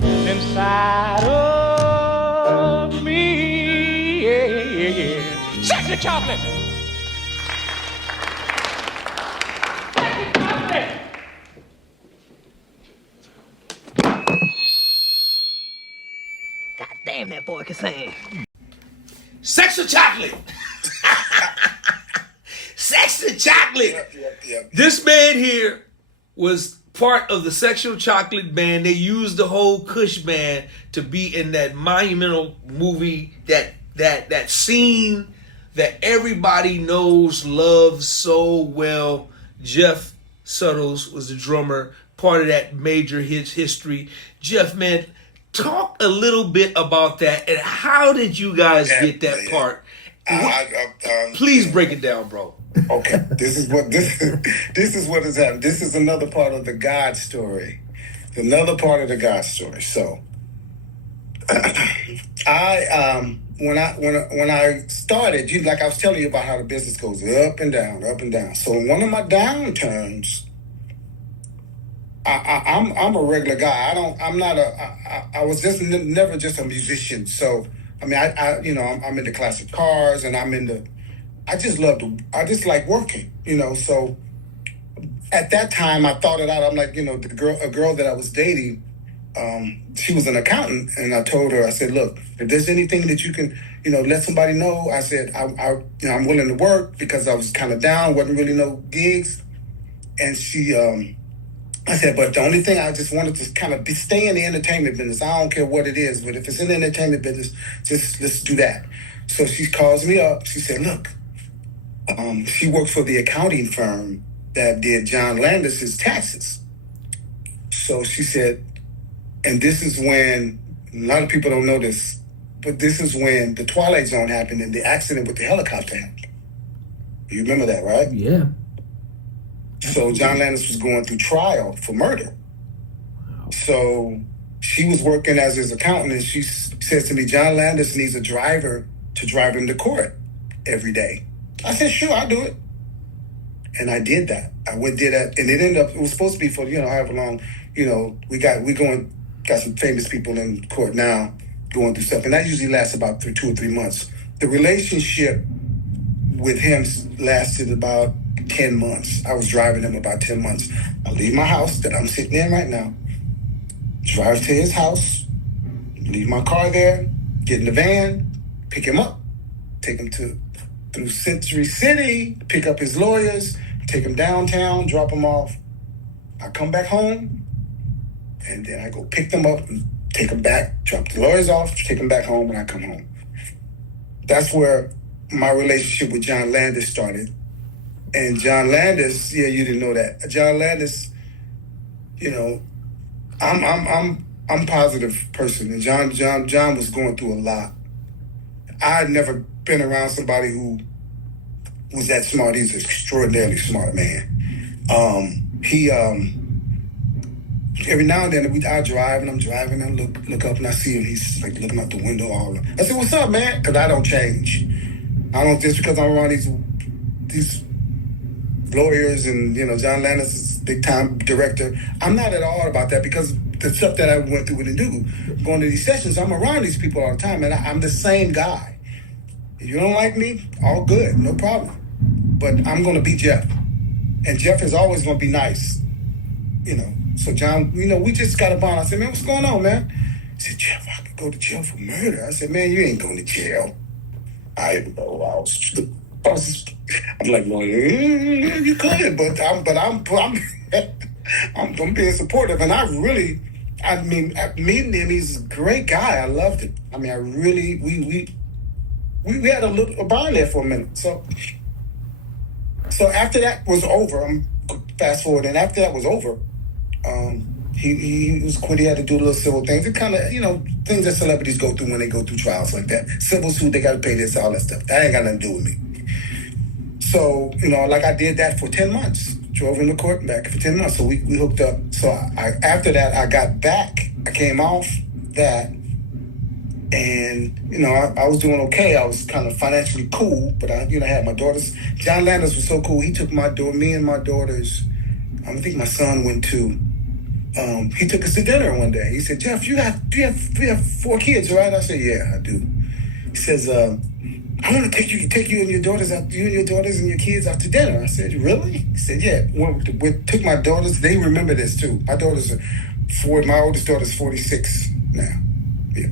inside of me, sexy chocolate. Sexy chocolate. God damn, that boy can sing. Sexy chocolate. Sexy chocolate. Yep. This man here was part of the Sexual Chocolate band. They used the whole Kush band to be in that monumental movie, that scene that everybody knows, loves so well. Jeff Suttles was the drummer, part of that major hits history. Jeff, man, talk a little bit about that, and how did you guys get that part? Please break it down, bro. Okay, this is what has happened. This is another part of the God story. Another part of the God story. So, when I started, like I was telling you about how the business goes up and down, up and down. So in one of my downturns, I'm a regular guy. I was just never just a musician. So I mean, I'm into classic cars, and I just like working, So at that time, I thought it out. I'm like, a girl that I was dating, she was an accountant, and I told her, I said, look, if there's anything that you can, let somebody know, I said, I'm willing to work because I was kind of down, wasn't really no gigs. And she, I said, but the only thing I just wanted to kind of stay in the entertainment business. I don't care what it is, but if it's in the entertainment business, just let's do that. So she calls me up. She said, look, she worked for the accounting firm that did John Landis's taxes. So she said, and this is when, a lot of people don't know this, but this is when the Twilight Zone happened and the accident with the helicopter happened. You remember that, right? Yeah. So John Landis was going through trial for murder. Wow. So she was working as his accountant, and she says to me, John Landis needs a driver to drive him to court every day. I said, sure, I'll do it. And I did that. I did that, and it was supposed to be for, however long, we got some famous people in court now going through stuff, and that usually lasts about 2 or 3 months. The relationship with him lasted about 10 months. I was driving him about 10 months. I leave my house that I'm sitting in right now, drive to his house, leave my car there, get in the van, pick him up, take him through Century City, pick up his lawyers, take him downtown, drop him off. I come back home, and then I go pick them up and take them back, drop the lawyers off, take them back home, and I come home. That's where my relationship with John Landis started. And John Landis, yeah, you didn't know that. John Landis, I'm a positive person, and John was going through a lot. I'd never been around somebody who was that smart. He's an extraordinarily smart man. He every now and then I drive, and I'm driving, and I look up, and I see him. He's like looking out the window. I said, "What's up, man?" Because I don't change. I don't just because I'm around these lawyers and John Landis is big time director. I'm not at all about that because the stuff that I went through with Ndugu, going to these sessions, I'm around these people all the time, and I'm the same guy. If you don't like me, all good, no problem. But I'm going to be Jeff, and Jeff is always going to be nice, So John, we just got a bond. I said, man, what's going on, man? He said, Jeff, I could go to jail for murder. I said, man, you ain't going to jail. I know. I'm like, well, you could, but I'm being supportive, and meeting him, he's a great guy. I loved it. I mean, I really, we had a bond there for a minute. So after that was over, I'm fast forward, and after that was over, he was quit. He had to do little civil things. It kind of, things that celebrities go through when they go through trials like that. Civil suit, they got to pay this, all that stuff. That ain't got nothing to do with me. So, like I did that for 10 months. Drove him to court and back for 10 months. So we hooked up. So after that, I got back. I came off that. And, I was doing okay. I was kind of financially cool. But I had my daughters. John Landis was so cool. He took me and my daughters. I think my son went too. He took us to dinner one day. He said, Jeff, you have 4 kids, right? I said, yeah, I do. He says, I want to take you and your daughters out, you and your daughters and your kids out to dinner. I said, really? He said, yeah. We took my daughters. They remember this too. My daughters are my oldest daughter's 46 now. Yeah.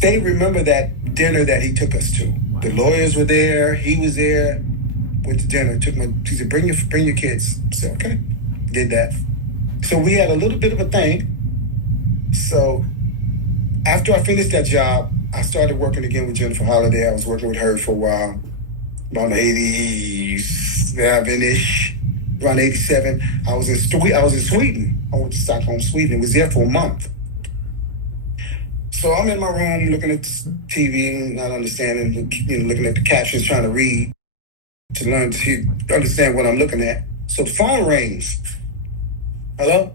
They remember that dinner that he took us to. Wow. The lawyers were there. He was there. Went to dinner. He said, bring your kids. I said, okay. Did that. So we had a little bit of a thing. So after I finished that job, I started working again with Jennifer Holliday. I was working with her for a while, about 87-ish, around 87. I was in Sweden. I went to Stockholm, Sweden. I was there for a month. So I'm in my room looking at TV, not understanding, looking at the captions, trying to read, to learn to understand what I'm looking at. So the phone rings. Hello?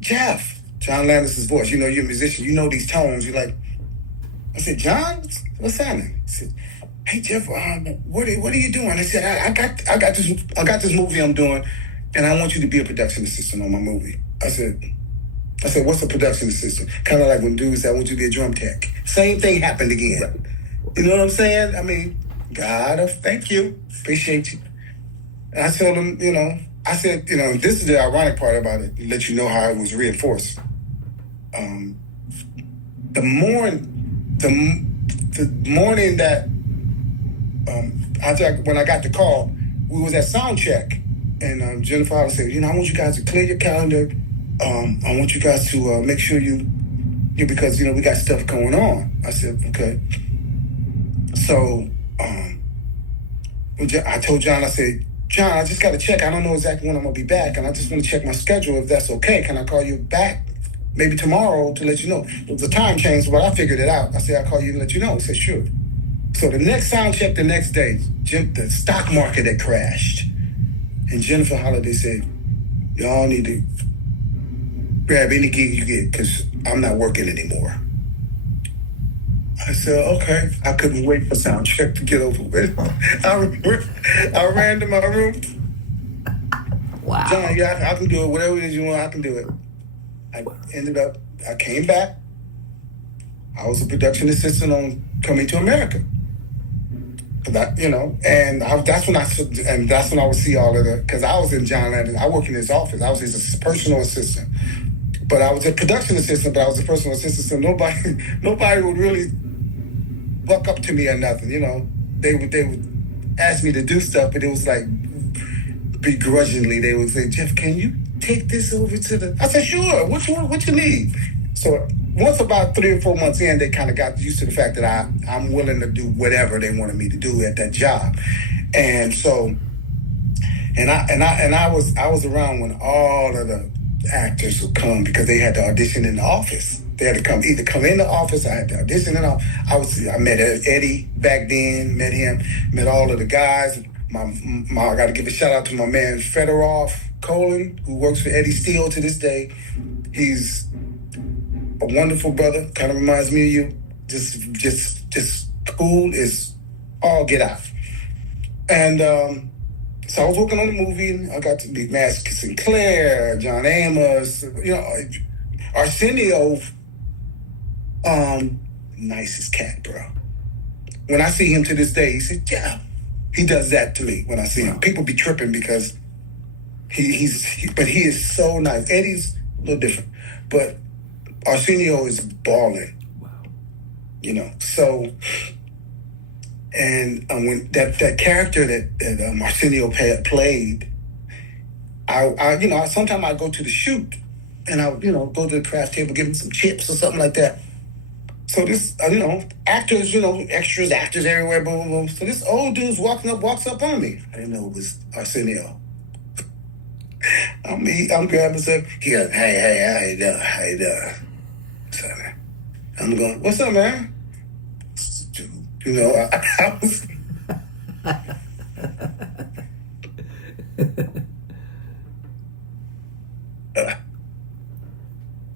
Jeff. John Landis' voice. You're a musician. You know these tones. You're like, I said, John, what's happening? He said, hey, Jeff, what are you doing? I said, I got this movie I'm doing, and I want you to be a production assistant on my movie. I said, what's a production assistant? Kind of like when dudes said, I want you to be a drum tech. Same thing happened again. Right. You know what I'm saying? I mean, God, thank you. Appreciate you. And I told him, this is the ironic part about it, to let you know how it was reinforced. the morning that when I got the call, we was at sound check, and Jennifer Hollis said, I want you guys to clear your calendar. I want you guys to make sure you because we got stuff going on. I said, okay. So I told John, I said, John, I just got to check. I don't know exactly when I'm gonna be back, and I just want to check my schedule if that's okay. Can I call you back maybe tomorrow to let you know? It was a time change, but I figured it out. I said, I'll call you and let you know. He said, sure. So the next sound check the next day, the stock market had crashed. And Jennifer Holliday said, y'all need to grab any gig you get because I'm not working anymore. I said, okay. I couldn't wait for sound check to get over with. I ran to my room. Wow. John, yeah, I can do it. Whatever it is you want, I can do it. I came back. I was a production assistant on Coming to America. That's when I would see all of the, because I was in John Landon. I worked in his office. I was his personal assistant, but I was a production assistant. But I was a personal assistant, so nobody would really buck up to me or nothing. They would ask me to do stuff, but it was like begrudgingly. They would say, Jeff, can you take this over to the? I said, sure. What you need? So once about 3 or 4 months in, they kind of got used to the fact that I'm willing to do whatever they wanted me to do at that job, and so, I was around when all of the actors would come because they had to audition in the office. They had to come in the office. I had to audition in the office. I met Eddie back then. Met him. Met all of the guys. I got to give a shout out to my man Fedorov Colin, who works for Eddie Steele to this day. He's a wonderful brother, kind of reminds me of you. Just cool as all get out. And so I was working on the movie, and I got to meet Mask Sinclair, John Amos, Arsenio, nicest cat, bro. When I see him to this day, he said, yeah, he does that to me when I see him. People be tripping because he is so nice. Eddie's a little different, but Arsenio is balling. Wow. So, and when that character that Arsenio played, I sometimes I go to the shoot and I go to the craft table, give him some chips or something like that. So this actors, extras, actors everywhere, boom, boom, boom. So this old dude's walks up on me. I didn't know it was Arsenio. I'm grabbing stuff. He goes, hey, how you doing? So I'm going, what's up, man? I was.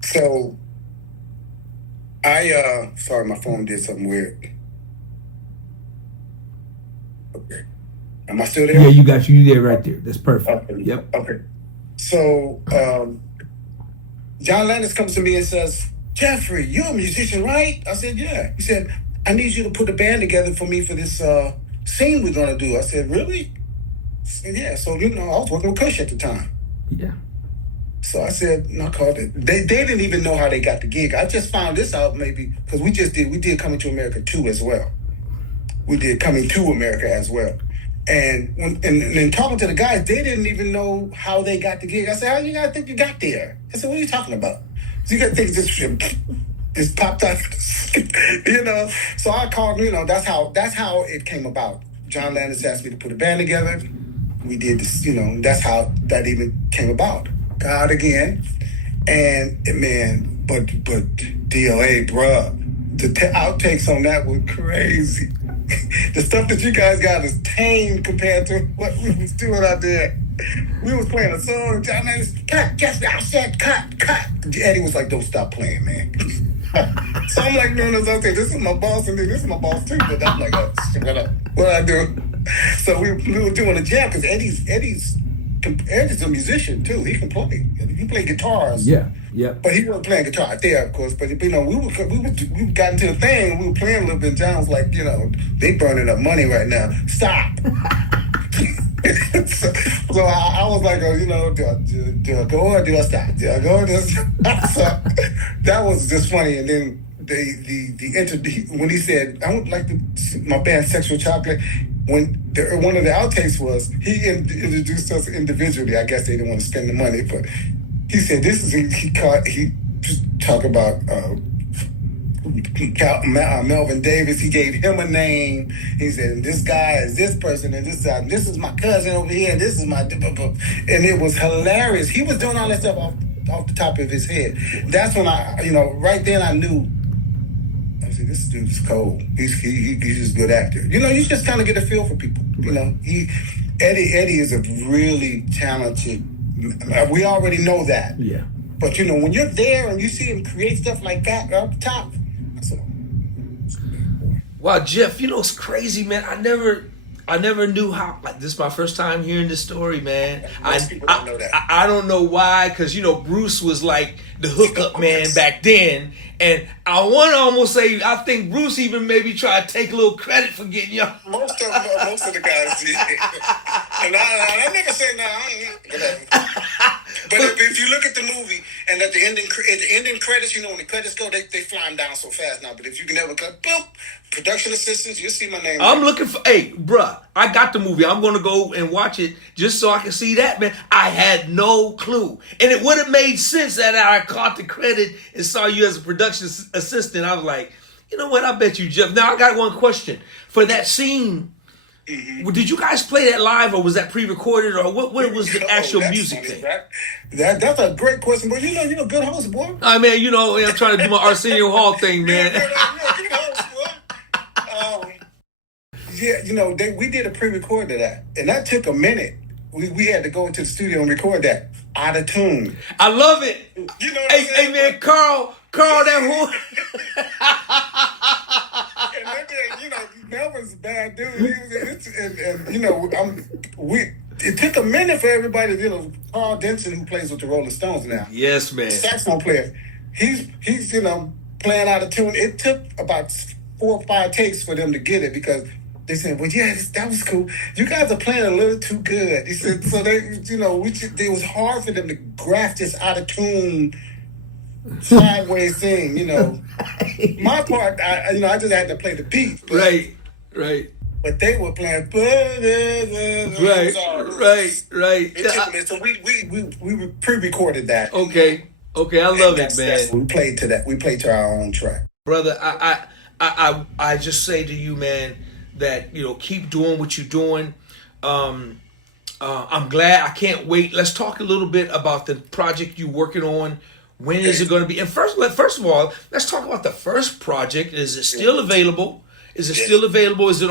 So sorry, my phone did something weird. Okay. Am I still there? Yeah, you got you there right there. That's perfect. Okay. Yep. Okay. So John Landis comes to me and says, Jeffrey, you're a musician, right? I said, yeah. He said, I need you to put a band together for me for this scene we're gonna do. I said, really? I said, yeah. So I was working with Kush at the time. Yeah. So I said, I called it. They didn't even know how they got the gig. I just found this out maybe because we did Coming to America 2 as well. We did Coming to America as well. And when talking to the guys, they didn't even know how they got the gig. I said, how you guys think you got there? I said, what are you talking about? So you got to think just popped out. So I called, that's how it came about. John Landis asked me to put a band together. We did this, that's how that even came about. God again. And man, but DOA, bruh, the outtakes on that were crazy. The stuff that you guys got is tame compared to what we was doing out there. We was playing a song, John Landis, cut, Jeffrey, I said cut. Eddie was like, don't stop playing, man. So I'm like, no, okay, this is my boss, and then this is my boss too. But I'm like, oh, what I do? So we were doing a jam because Eddie's a musician too. He can play. He play guitars. Yeah. But he wasn't playing guitar out there, of course. But we got into the thing. And we were playing a little bit. John was like, they burning up money right now. Stop. so I was like, oh, do I go or do I stop? Do I go or do I stop? So that was just funny. And then when he said, I would like my band Sexual Chocolate, one of the outtakes was he introduced us individually. I guess they didn't want to spend the money, but he said he talked about Melvin Davis. He gave him a name. He said, this guy is this person, and this is my cousin over here, and this is my... And it was hilarious. He was doing all that stuff off the top of his head. That's when right then I knew, I said, this dude's cold. He's just a good actor. You just kind of get a feel for people. Eddie is a really talented... We already know that. Yeah. But, when you're there and you see him create stuff like that up the top, I said, wow, Jeff, it's crazy, man. I never knew how. Like, this is my first time hearing this story, man. Most people don't know that. I don't know why, because Bruce was like the hookup man back then, and I want to almost say I think Bruce even maybe tried to take a little credit for getting y'all. Most of the guys did, and I never say no. But if you look at the movie and at the ending credits, when the credits go, they fly them down so fast now. But if you can ever cut, boom, production assistants, you'll see my name. I'm looking for, hey, bruh, I got the movie. I'm going to go and watch it just so I can see that, man. I had no clue. And it would have made sense that I caught the credit and saw you as a production assistant. I was like, you know what? I bet you, Jeff. Now, I got one question. For that scene, did you guys play that live, or was that pre-recorded, or what was the actual music thing? That's a great question, but good host, boy. I mean, I'm trying to do my Arsenio Hall thing, man. Good host, boy. We did a pre-record of that, and that took a minute. We had to go into the studio and record that out of tune. I love it. Hey, man, Carl, that whole. And Melvin's a bad dude. It took a minute for everybody. Carl Denson, who plays with the Rolling Stones now. Yes, man. Saxophone player. He's playing out of tune. It took about 4 or 5 takes for them to get it, because they said, well, yeah, that was cool. You guys are playing a little too good. He said, so it was hard for them to graft this out of tune sideways thing, My part, I just had to play the beat. Right. But they were playing. Right. It took me, so we pre-recorded that. Okay, I love it, man. We played to that. We played to our own track. Brother, I just say to you, man, that keep doing what you're doing. I'm glad. I can't wait. Let's talk a little bit about the project you're working on. When is it going to be? And first of all, let's talk about the first project. Is it still available? Is it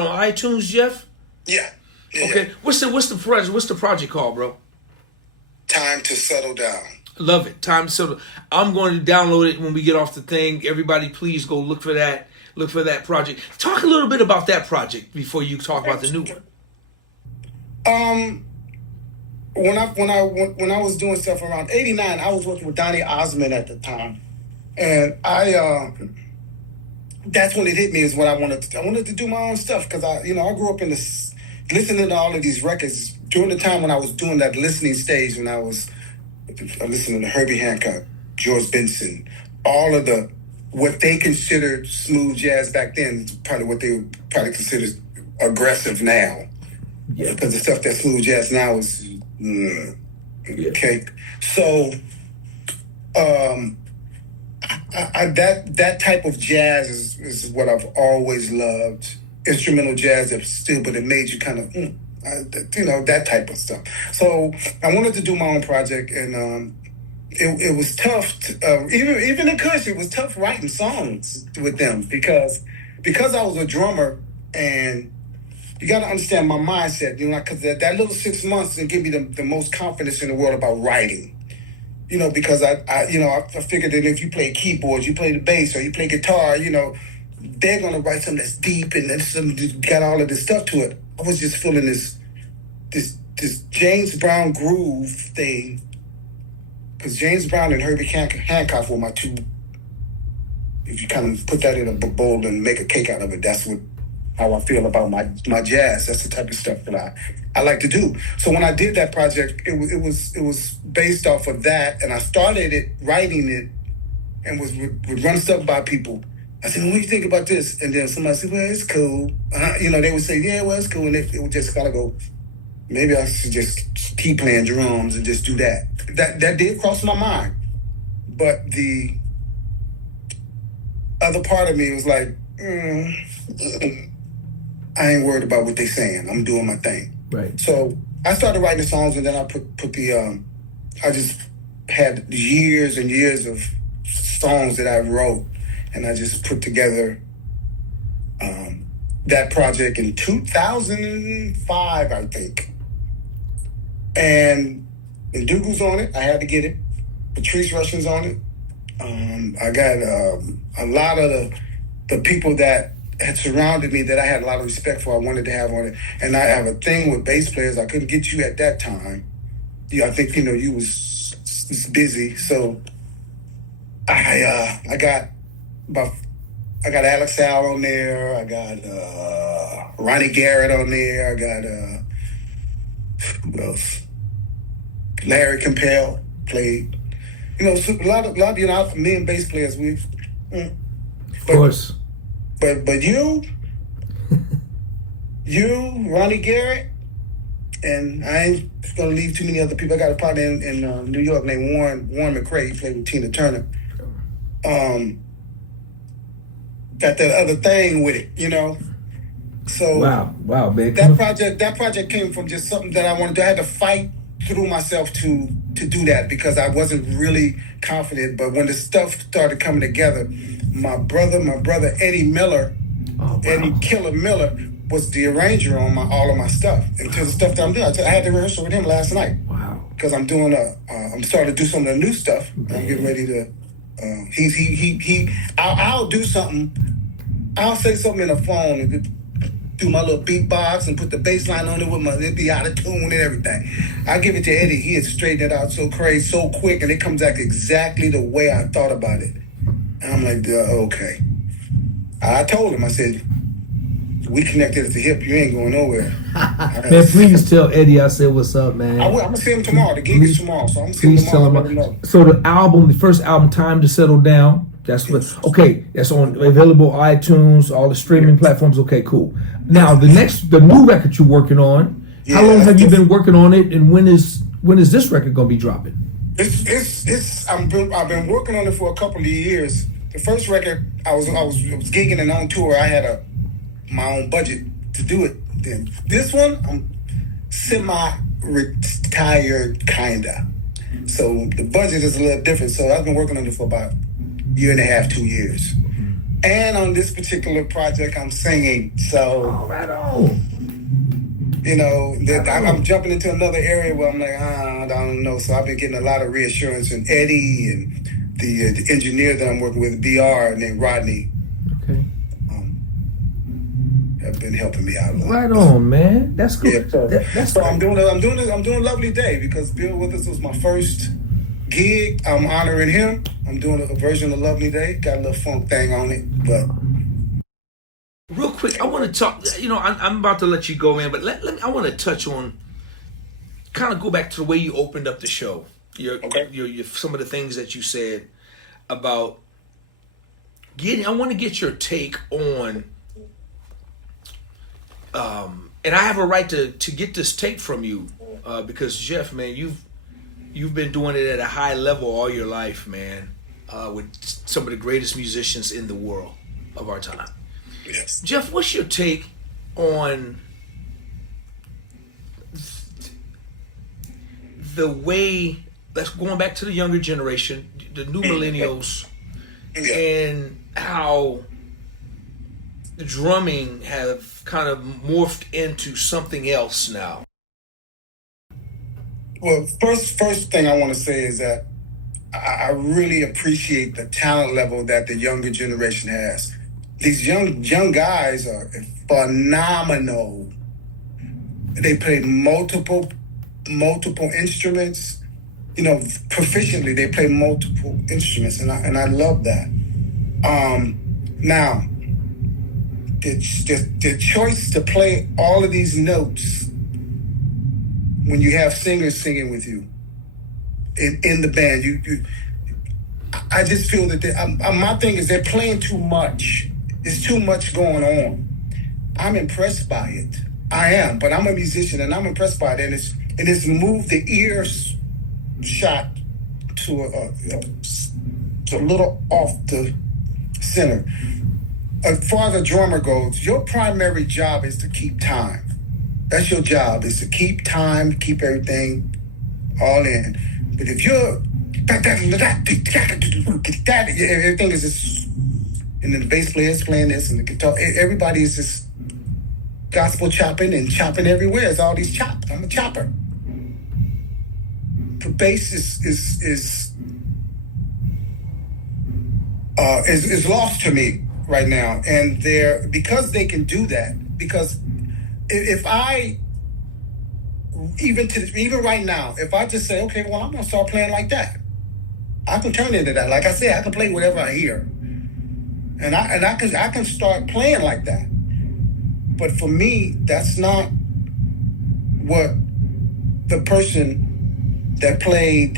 on iTunes, Jeff? Yeah. Okay. What's the project? What's the project called, bro? Time to Settle Down. Love it. Time to Settle. I'm going to download it when we get off the thing. Everybody, please go look for that. Look for that project. Talk a little bit about that project before you talk about the new one. When I was doing stuff around '89, I was working with Donny Osmond at the time, and that's when it hit me, is what I wanted to do my own stuff, because I grew up listening to all of these records during the time when I was doing that listening stage, when I was listening to Herbie Hancock, George Benson, all of what they considered smooth jazz back then is probably what they would probably consider aggressive now. Yeah. Because the stuff that smooth jazz now is okay. So that type of jazz is what I've always loved. Instrumental jazz but it made you kind of that type of stuff. So I wanted to do my own project, and it was tough. Even in Kush, it was tough writing songs with them because I was a drummer, and you got to understand my mindset, because that little 6 months didn't give me the most confidence in the world about writing, because I figured that if you play keyboards, you play the bass, or you play guitar, they're going to write something that's deep and that's got all of this stuff to it. I was just feeling this James Brown groove thing, because James Brown and Herbie Hancock were my two. If you kind of put that in a bowl and make a cake out of it, that's what how I feel about my jazz. That's the type of stuff that I like to do. So when I did that project, it was based off of that, and I started writing it, and would run stuff by people. I said, "What do you think about this?" And then somebody said, "Well, it's cool." They would say, "Yeah, well, it's cool," and it would just kind of go, maybe I should just keep playing drums and just do that. That did cross my mind, but the other part of me was like, I ain't worried about what they saying. I'm doing my thing. Right. So I started writing songs, and then I put the I just had years and years of songs that I wrote, and I just put together that project in 2005, I think. And Ndugu's on it. I had to get it. Patrice Russian's on it. I got a lot of the people that had surrounded me that I had a lot of respect for, I wanted to have on it. And I have a thing with bass players. I couldn't get you at that time. I think, you was busy. So I got Alex Al on there. I got Ronnie Garrett on there. I got who else? Larry Campbell played. So a lot of me and bass players. Of course. But you, Ronnie Garrett, and I ain't gonna leave too many other people. I got a partner in New York named Warren McCrae. He played with Tina Turner. Got that other thing with it, So wow, man. That project came from just something that I wanted to. I had to fight through myself to do that because I wasn't really confident. But when the stuff started coming together, my brother Eddie Miller, Eddie Killer Miller, was the arranger on all of my stuff. And to the stuff that I'm doing, I had the rehearsal with him last night. Wow. Because I'm doing I'm starting to do some of the new stuff. Man. I'm getting ready to. I'll do something. I'll say something in the phone and do my little beatbox and put the bass line on it it'd be out of tune and everything. I give it to Eddie. He had straightened it out so crazy, so quick, and it comes out exactly the way I thought about it. And I'm like, okay. I told him, I said, we connected at the hip. You ain't going nowhere. Man, please tell Eddie I said what's up, man. I will. I'm going to see him tomorrow. The gig is tomorrow, so I'm going to see him tomorrow. Please tell him. So the first album, Time to Settle Down, that's what, that's on available iTunes, all the streaming platforms. Okay, cool. Now, the new record you're working on, how long have you been working on it, and when is this record going to be dropping? I've been working on it for a couple of years. The first record, I was gigging and on tour. I had my own budget to do it. Then this one, I'm semi-retired, kinda. So the budget is a little different. So I've been working on it for about a year and a half, 2 years. And on this particular project, I'm singing. So right on. I'm jumping into another area where I'm like, I don't know. So I've been getting a lot of reassurance from Eddie and the engineer that I'm working with, BR, named Rodney. Okay. Have been helping me out a lot. Right on, man. That's good. Yeah, so I'm doing Lovely Day because Bill Withers was my first gig. I'm honoring him. I'm doing a version of Lovely Day. Got a little funk thing on it, but. Real quick, I want to talk. I'm about to let you go, man, but I want to touch on, kind of go back to the way you opened up the show. Your some of the things that you said about I want to get your take on. And I have a right to get this take from you, because Jeff, man, you've been doing it at a high level all your life, man, with some of the greatest musicians in the world of our time. Yes. Jeff, what's your take on the way, that's going back to the younger generation, the new millennials, and how the drumming have kind of morphed into something else now? Well, first thing I want to say is that I really appreciate the talent level that the younger generation has. These young guys are phenomenal. They play multiple instruments, proficiently. They play multiple instruments, and I love that. Now, the choice to play all of these notes when you have singers singing with you in the band, I just feel that my thing is they're playing too much. There's too much going on. I'm impressed by it. I am, but I'm a musician and I'm impressed by it. And it's moved the ears shot to a little off the center. As far as the drummer goes, your primary job is to keep time. That's your job, is to keep time, keep everything all in. But if you're everything is just, and then the bass player is playing this and the guitar, everybody is just gospel chopping and chopping everywhere. It's all these chops. I'm a chopper. The bass is lost to me right now, and because they can do that. Because if I even right now, if I just say, okay, well, I'm gonna start playing like that, I can turn into that. Like I said, I can play whatever I hear, and I can start playing like that. But for me, that's not what the person that played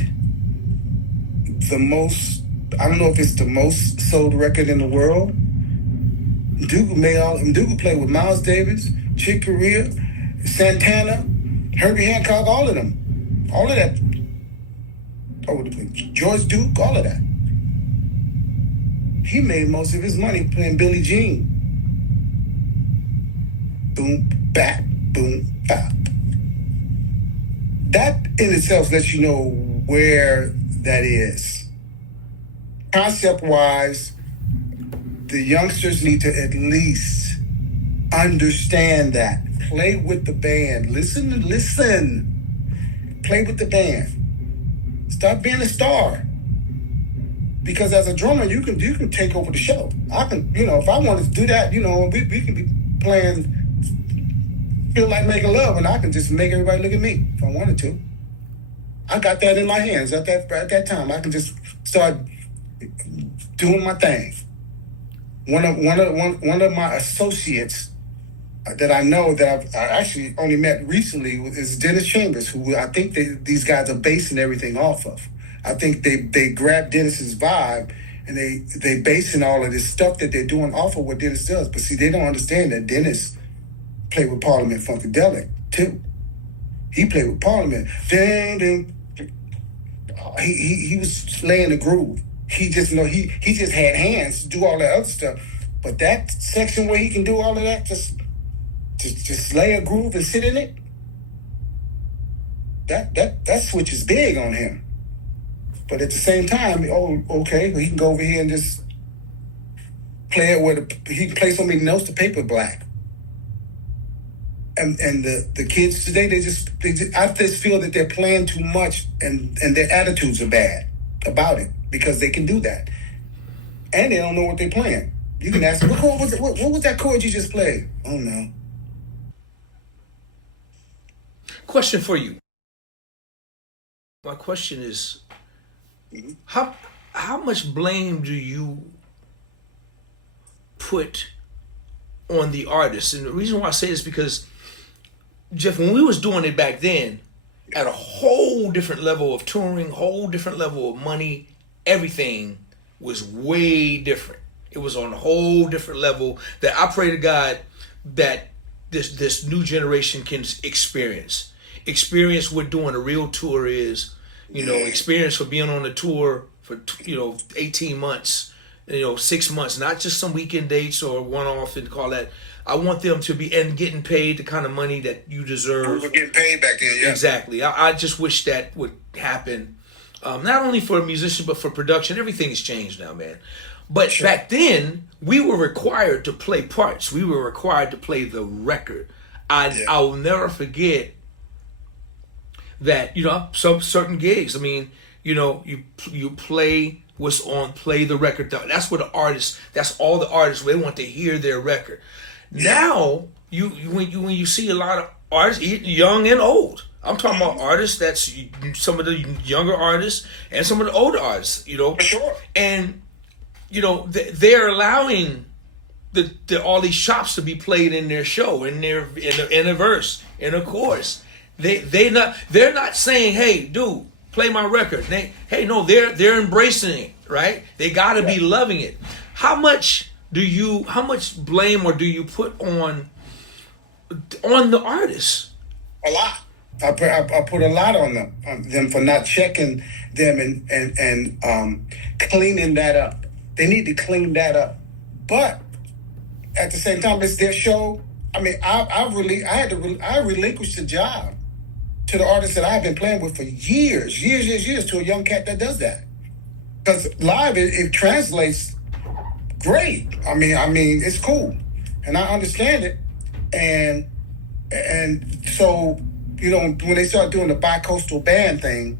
the most. I don't know if it's the most sold record in the world. Duke played with Miles Davis, Chick Corea, Santana, Herbie Hancock, all of them. All of that. George Duke, all of that. He made most of his money playing Billie Jean. Boom, bap, boom, bap. That in itself lets you know where that is. Concept-wise, the youngsters need to at least understand that. Play with the band. Listen. Play with the band. Stop being a star. Because as a drummer, you can take over the show. I can, if I wanted to do that, we can be playing Feel Like Making Love, and I can just make everybody look at me if I wanted to. I got that in my hands at that time. I can just start doing my thing. One of my associates that I know that I actually only met recently is Dennis Chambers, who I think these guys are basing everything off of. I think they grabbed Dennis's vibe and they basing all of this stuff that they're doing off of what Dennis does. But see, they don't understand that Dennis played with Parliament Funkadelic too. He played with Parliament. He was laying the groove. He just had hands to do all that other stuff. But that section where he can do all of that, just lay a groove and sit in it, that switch is big on him. But at the same time, okay, he can go over here and just play it where he can play so many notes the paper black. And the kids today, I just feel that they're playing too much and their attitudes are bad about it because they can do that. And they don't know what they're playing. You can ask them, what was that chord you just played? Oh, no. Question for you. My question is, how much blame do you put on the artist? And the reason why I say this is because, Jeff, when we was doing it back then, at a whole different level of touring, whole different level of money, everything was way different. It was on a whole different level that I pray to God that this new generation can experience what doing a real tour is, experience for being on a tour for 18 months, 6 months, not just some weekend dates or one-off and call that. I want them to be and getting paid the kind of money that you deserve. We were getting paid back then, yeah. Exactly. I just wish that would happen, not only for a musician but for production. Everything's changed now, man. But sure. Back then, we were required to play parts. We were required to play the record. I'll never forget that, some certain gigs. I mean, you play what's on, play the record. That's what that's all the artists, they want to hear their record. Yeah. Now, when you see a lot of artists, young and old, I'm talking about artists, that's some of the younger artists and some of the older artists, For sure. And, they're allowing all these chops to be played in their show, in a verse, in a chorus. They're not saying, hey, dude, play my record. They're embracing it, right? They gotta be loving it. How much blame or do you put on the artists? A lot. I put a lot on them for not checking them and cleaning that up. They need to clean that up. But at the same time, it's their show. I mean, I relinquished the job to the artists that I've been playing with for years, to a young cat that does that. Because live, it translates great. I mean, it's cool, and I understand it, and so, you know, when they started doing the bi-coastal band thing,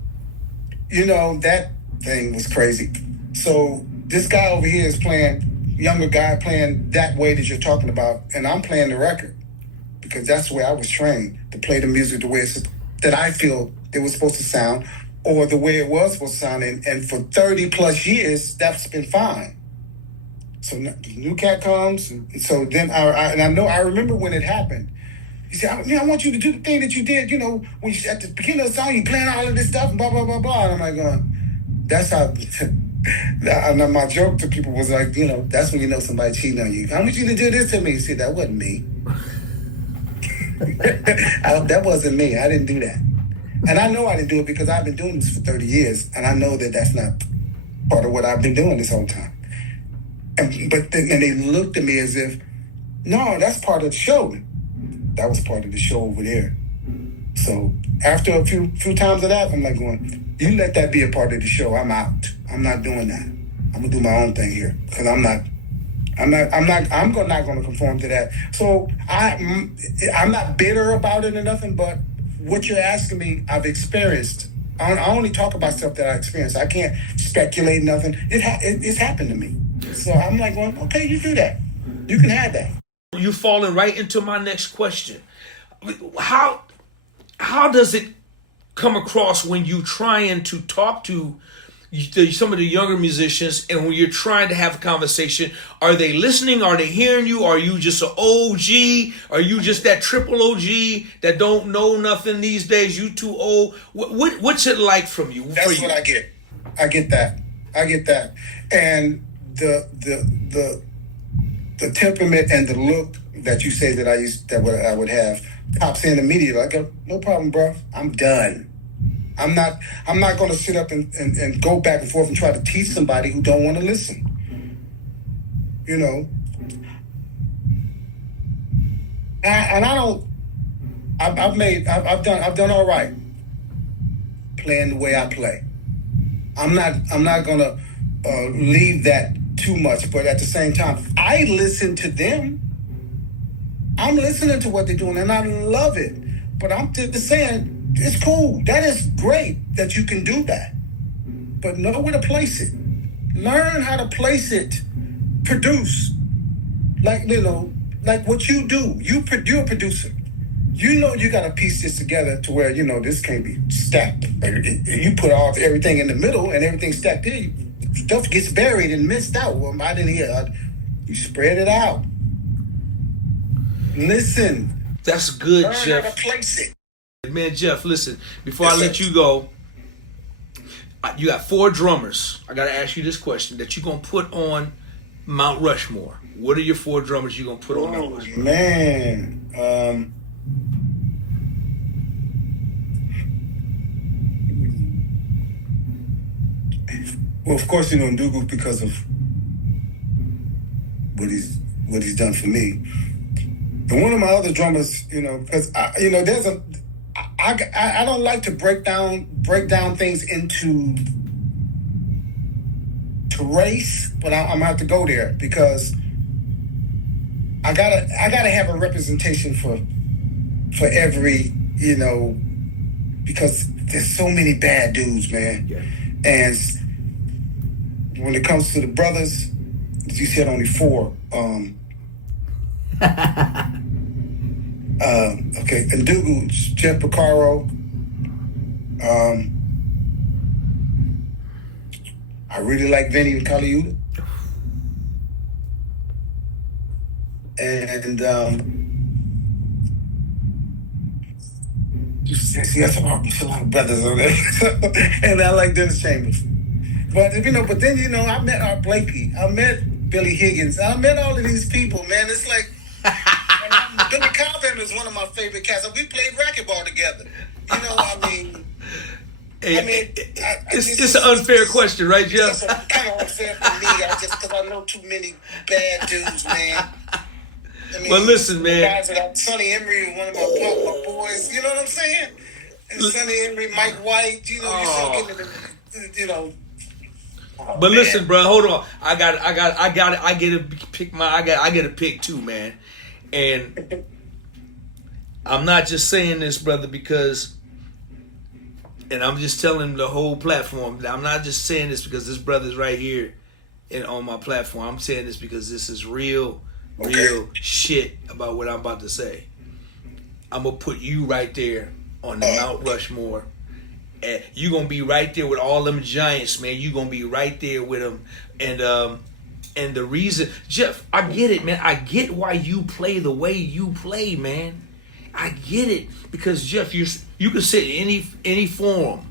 you know, that thing was crazy. So this guy over here is playing, younger guy playing that way that you're talking about, and I'm playing the record because that's the way I was trained to play the music the way that I feel it was supposed to sound, or the way it was supposed to sound, and for 30 plus years, that's been fine. So the new cat comes, and so then I remember when it happened. He said, I want you to do the thing that you did, you know, when you at the beginning of the song, you playing all of this stuff, and blah, blah, blah, blah. And I'm like, that's how, and my joke to people was like, you know, that's when you know somebody cheating on you. I want you to do this to me. He said, that wasn't me. That wasn't me. I didn't do that. And I know I didn't do it because I've been doing this for 30 years, and I know that that's not part of what I've been doing this whole time. But they looked at me as if, no, that's part of the show. That was part of the show over there. So after a few times of that, I'm like going, you let that be a part of the show. I'm out. I'm not doing that. I'm gonna do my own thing here because I'm not going to conform to that. So I'm not bitter about it or nothing. But what you're asking me, I've experienced. I only talk about stuff that I experienced. I can't speculate nothing. It's happened to me. So I'm like going, okay, you do that. You can have that. You're falling right into my next question. How does it come across when you trying to talk to some of the younger musicians, and when you're trying to have a conversation? Are they listening? Are they hearing you? Are you just an OG? Are you just that triple OG that don't know nothing these days? You too old? What's it like from you? That's what I get. I get that. And the temperament and the look that you say that I would have pops in immediately. I go, no problem, bro. I'm done. I'm not going to sit up and go back and forth and try to teach somebody who don't want to listen. You know. And I don't. I've done all right playing the way I play. I'm not going to leave that too much, but at the same time, I listen to them. I'm listening to what they're doing, and I love it. But I'm just saying, it's cool. That is great that you can do that. But know where to place it. Learn how to place it. Produce. Like what you do. You're a producer. You know you got to piece this together to where, you know, this can't be stacked. You put everything in the middle and everything stacked there. Stuff gets buried and missed out. Well, I didn't hear. You spread it out. Listen. That's good, Learn Jeff. how to place it. Man, Jeff, listen. Before I let you go, you got 4 drummers. I got to ask you this question that you're going to put on Mount Rushmore. What are your 4 drummers you're going to put on Mount Rushmore? Man. Well, of course, you know, Ndugu, because of what he's done for me. But one of my other drummers, you know, because I don't like to break down things into race, but I'm gonna have to go there because I gotta have a representation for every, you know, because there's so many bad dudes, man. Yeah. And when it comes to the brothers, you said only 4. Okay, Ndugu, Jeff Picaro. I really like Vinny and Kaliuda. And see, that's a lot of brothers on there. And I like Dennis Chambers. But but then I met Art Blakey, I met Billy Higgins, I met all of these people, man. It's like Billy Cobham is one of my favorite cats. We played racquetball together. It's an unfair question, right, Jeff? It's kind of unfair for me. Because I know too many bad dudes, man. Well, listen, man. Guys like Sonny Emery, one of my boys. You know what I'm saying? And Sonny Emery, Mike White. You start getting into But listen, bro, hold on. I get to pick too, man. And I'm not just saying this, brother, because, and I'm just telling the whole platform. I'm not just saying this because this brother's right here and on my platform. I'm saying this because this is real shit about what I'm about to say. I'm gonna put you right there on the Mount Rushmore. And you're gonna be right there with all them giants, man. You're gonna be right there with them. And the reason, Jeff, I get it, man. I get why you play the way you play, man. I get it. Because Jeff, you can sit in any forum.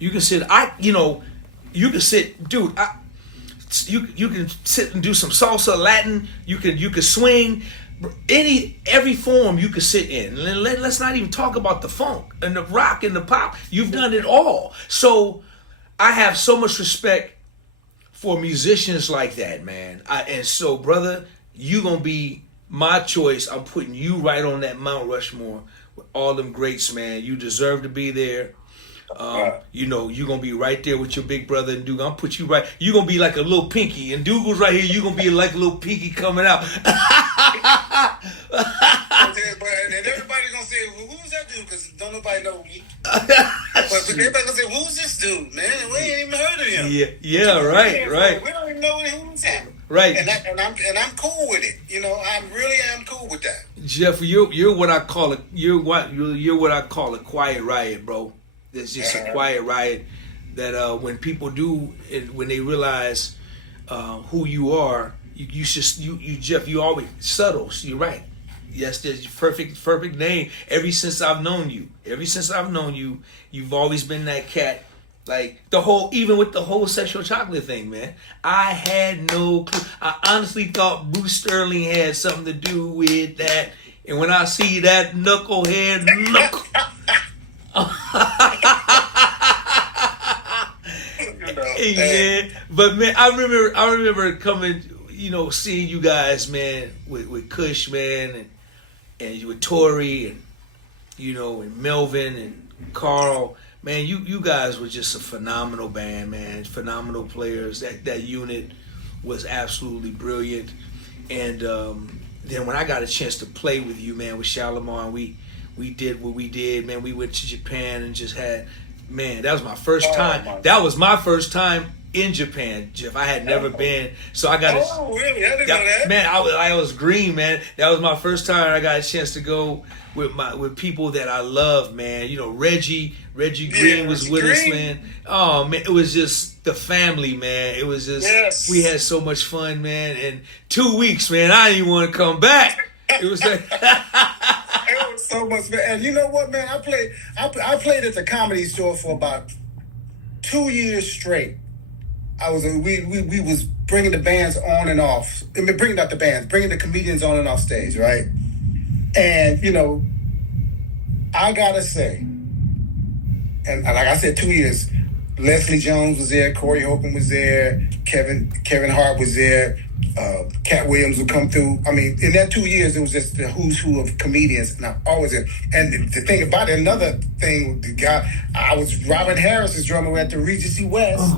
You can sit you can sit, dude, you can sit and do some salsa, Latin, you can swing. Every form you could sit in. Let's not even talk about the funk and the rock and the pop. You've done it all. So I have so much respect for musicians like that, man. And so, brother, you gonna be my choice. I'm putting you right on that Mount Rushmore with all them greats, man. You deserve to be there. You're gonna be right there with your big brother and Duke. I'm put you right. You're gonna be like a little Pinky, and Dougal's right here. You're gonna be like a little Pinky coming out. And everybody's gonna say, well, who's that dude? Because don't nobody know me. But everybody's gonna say, who's this dude, man? We ain't even heard of him. Yeah, right. We don't even know who's that. Right. And I'm cool with it. I really am cool with that. Jeff, you're what I call what I call a quiet riot, bro. It's just a quiet riot that when people do, when they realize who you are, you Jeff, you always Suttles. You're right. Yes, there's perfect name. Ever since I've known you, you've always been that cat. Like even with the whole sexual chocolate thing, man. I had no clue. I honestly thought Bruce Sterling had something to do with that. And when I see that knucklehead yeah, but man, I remember coming, seeing you guys, man, with Kush, man, and you with Tori, and Melvin and Carl, man. You guys were just a phenomenal band, man. Phenomenal players. That unit was absolutely brilliant. And then when I got a chance to play with you, man, with Shalimar, we did what we did, man. We went to Japan and just had, man, that was my first time. That was my first time in Japan, Jeff. I had never been, so I got. Oh, really? I didn't know that. Man, I was green, man. That was my first time I got a chance to go with people that I love, man. Reggie Green was with us, man. Oh man, it was just the family, man. It was just we had so much fun, man. And 2 weeks, man, I didn't even want to come back. It was like it was so much, man. And you know what, man? I played at the Comedy Store for about 2 years straight. We was bringing the bands on and off. I mean, bringing the comedians on and off stage, right? And I gotta say, and like I said, 2 years. Leslie Jones was there, Corey Holcomb was there, Kevin Hart was there, Cat Williams would come through. I mean, in that 2 years, it was just the who's who of comedians, and I always there. And the thing about it, another thing, the guy, I was Robert Harris's drummer at the Regency West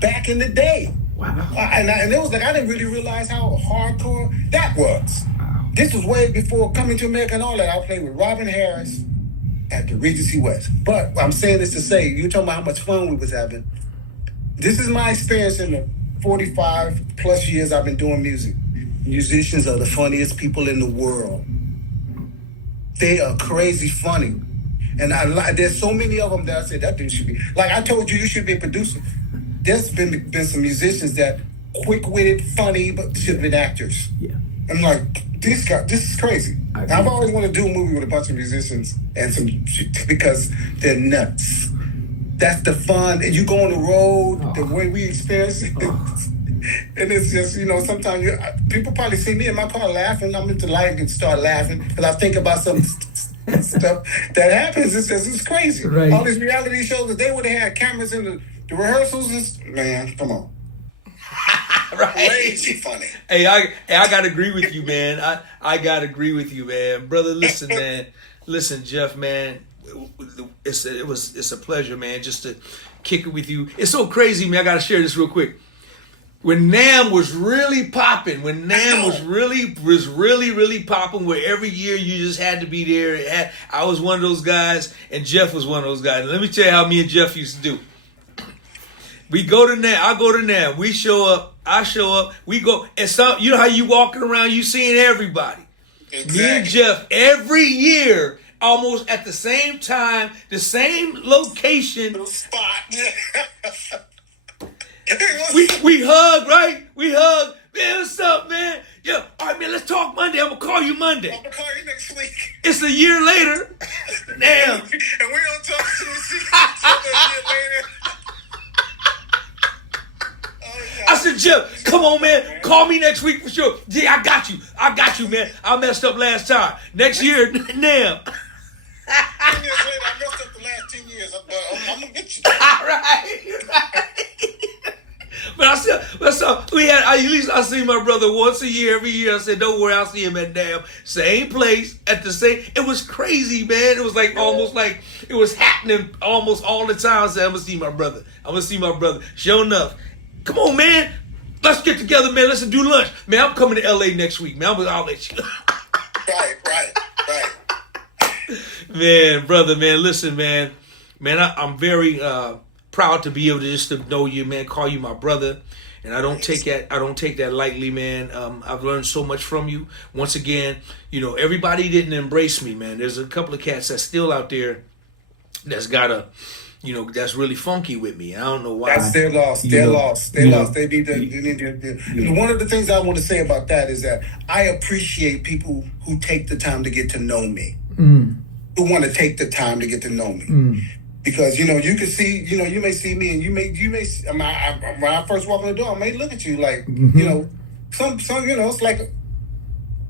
back in the day. Wow. And it was like I didn't really realize how hardcore that was. This was way before Coming to America and all that. I played with Robin Harris at the Regency West. But I'm saying this to say, you're talking about how much fun we was having. This is my experience in the 45 plus years I've been doing music. Musicians are the funniest people in the world. They are crazy funny. And there's so many of them that I said, that dude should be, like I told you should be a producer. There's been some musicians that quick-witted, funny, but should have been actors. Yeah. I'm like, this is crazy. I've always wanted to do a movie with a bunch of musicians and because they're nuts. That's the fun. And you go on the road, the way we experience it. And it's just, sometimes people probably see me in my car laughing. I'm into light and start laughing because I think about some stuff that happens. It's crazy. Right. All these reality shows, if they would have had cameras in the rehearsals, man, come on. Right. Crazy funny. Hey, I gotta agree with you, man. I gotta agree with you, man. Brother, listen, man. Listen, Jeff, man. It's a pleasure, man, just to kick it with you. It's so crazy, man. I gotta share this real quick. When Nam was really popping, was really popping, where every year you just had to be there. I was one of those guys, and Jeff was one of those guys. And let me tell you how me and Jeff used to do. We go to Nam. I go to Nam. We show up. I show up. We go. And you know how you walking around, you seeing everybody. Exactly. Me and Jeff, every year, almost at the same time, the same location. Spot. We hug, right? We hug. Man, what's up, man? Yeah, all right, man, let's talk Monday. I'm going to call you Monday. I'm going to call you next week. It's a year later. Damn. And we don't talk to each other a year later. I said, Jeff, come on, man. Call me next week for sure. Yeah, I got you, man. I messed up last time. Next year, now. 10 years later, I messed up the last 10 years. I'm going to get you. Right. But at least I see my brother once a year, every year. I said, don't worry, I'll see him at damn same place at the same. It was crazy, man. It was like almost like it was happening almost all the time. I said, I'm gonna see my brother. Sure enough, come on, man. Let's get together, man. Let's do lunch, man. I'm coming to LA next week, man. I'll let you. Right. Man, brother, man. Listen, man. I'm very proud to be able to know you, man. Call you my brother, and I don't take that lightly, man. I've learned so much from you. Once again, everybody didn't embrace me, man. There's a couple of cats that's still out there that's that's really funky with me. I don't know why. They're lost. They're lost. They need to. One of the things I want to say about that is that I appreciate people who take the time to get to know me. Who want to take the time to get to know me. Because, you can see, you may see me and you may when I first walk in the door, I may look at you like, some it's like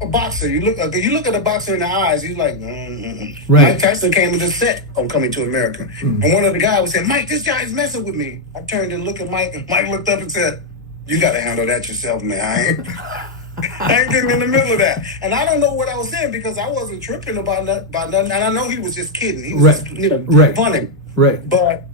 a boxer. You look at a boxer in the eyes, he's like, Right. Mike Tyson came to the set on Coming to America. And one of the guys said, Mike, this guy's messing with me. I turned and looked at Mike, and Mike looked up and said, you got to handle that yourself, man. I ain't getting in the middle of that. And I don't know what I was saying because I wasn't tripping about nothing. And I know he was just kidding. He was just, funny. Right. But,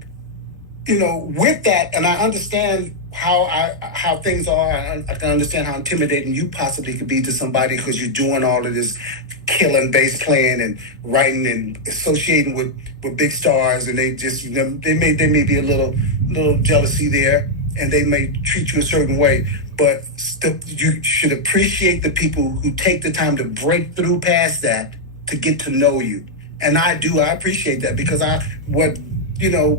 with that, and I understand how things are, I can understand how intimidating you possibly could be to somebody because you're doing all of this killing, bass playing, and writing and associating with big stars, and they just they may be a little jealousy there, and they may treat you a certain way. But you should appreciate the people who take the time to break through past that to get to know you. And I appreciate that because what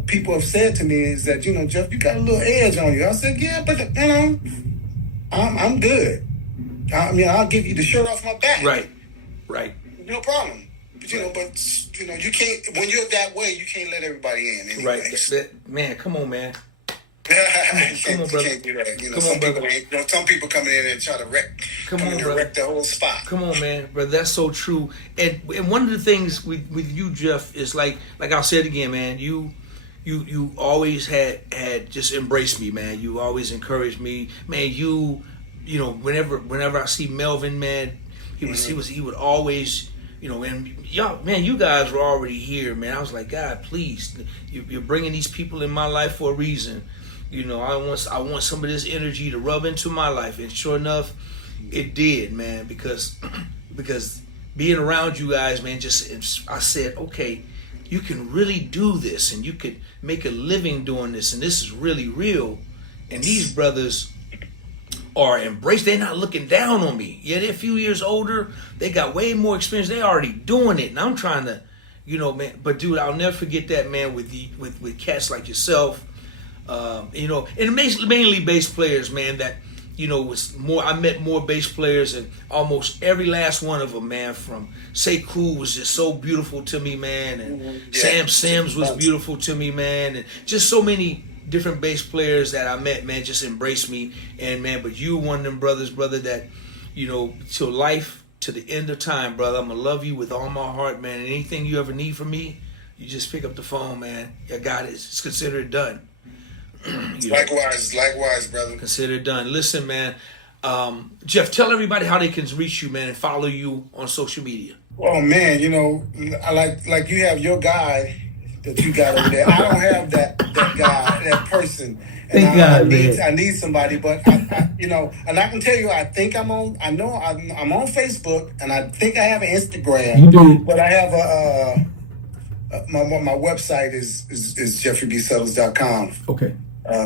people have said to me is that, Jeff, you got a little edge on you. I said, yeah, but, I'm good. I mean, I'll give you the shirt off my back. Right. No problem. But, you can't, when you're that way, you can't let everybody in. Anyway. Right. Man, come on, man. Come on, brother. Do that. Some people come in and try to wreck the whole spot. Come on, man, brother. That's so true. And one of the things with you, Jeff, is like I said again, man. You always had just embraced me, man. You always encouraged me, man. Whenever I see Melvin, man, he would always. And y'all, man, you guys were already here, man. I was like, God, please, you're bringing these people in my life for a reason. I want some of this energy to rub into my life, and sure enough, it did, man. Because being around you guys, man, I said, okay, you can really do this, and you could make a living doing this, and this is really real. And these brothers are embraced. They're not looking down on me. Yeah, they're a few years older. They got way more experience. They're already doing it, and I'm trying to, man. But dude, I'll never forget that, man. With cats like yourself. And mainly bass players, man, that was more. I met more bass players, and almost every last one of them, man. From Say Cool was just so beautiful to me, man, and Sam Sims was beautiful to me, man, and just so many different bass players that I met, man, just embraced me. And man, but you one of them brothers, brother, that till life, to the end of time, brother. I'm gonna love you with all my heart, man. And anything you ever need from me, you just pick up the phone, man. I got it. It's considered done. Likewise, brother. Consider done. Listen, man. Jeff, tell everybody how they can reach you, man, and follow you on social media. Oh man, I like you have your guy that you got over there. I don't have that guy, that person. And I need somebody, but I and I can tell you, I think I'm on. I know I'm on Facebook, and I think I have an Instagram. You do, but I have my website is jefferybsuttles.com. Okay.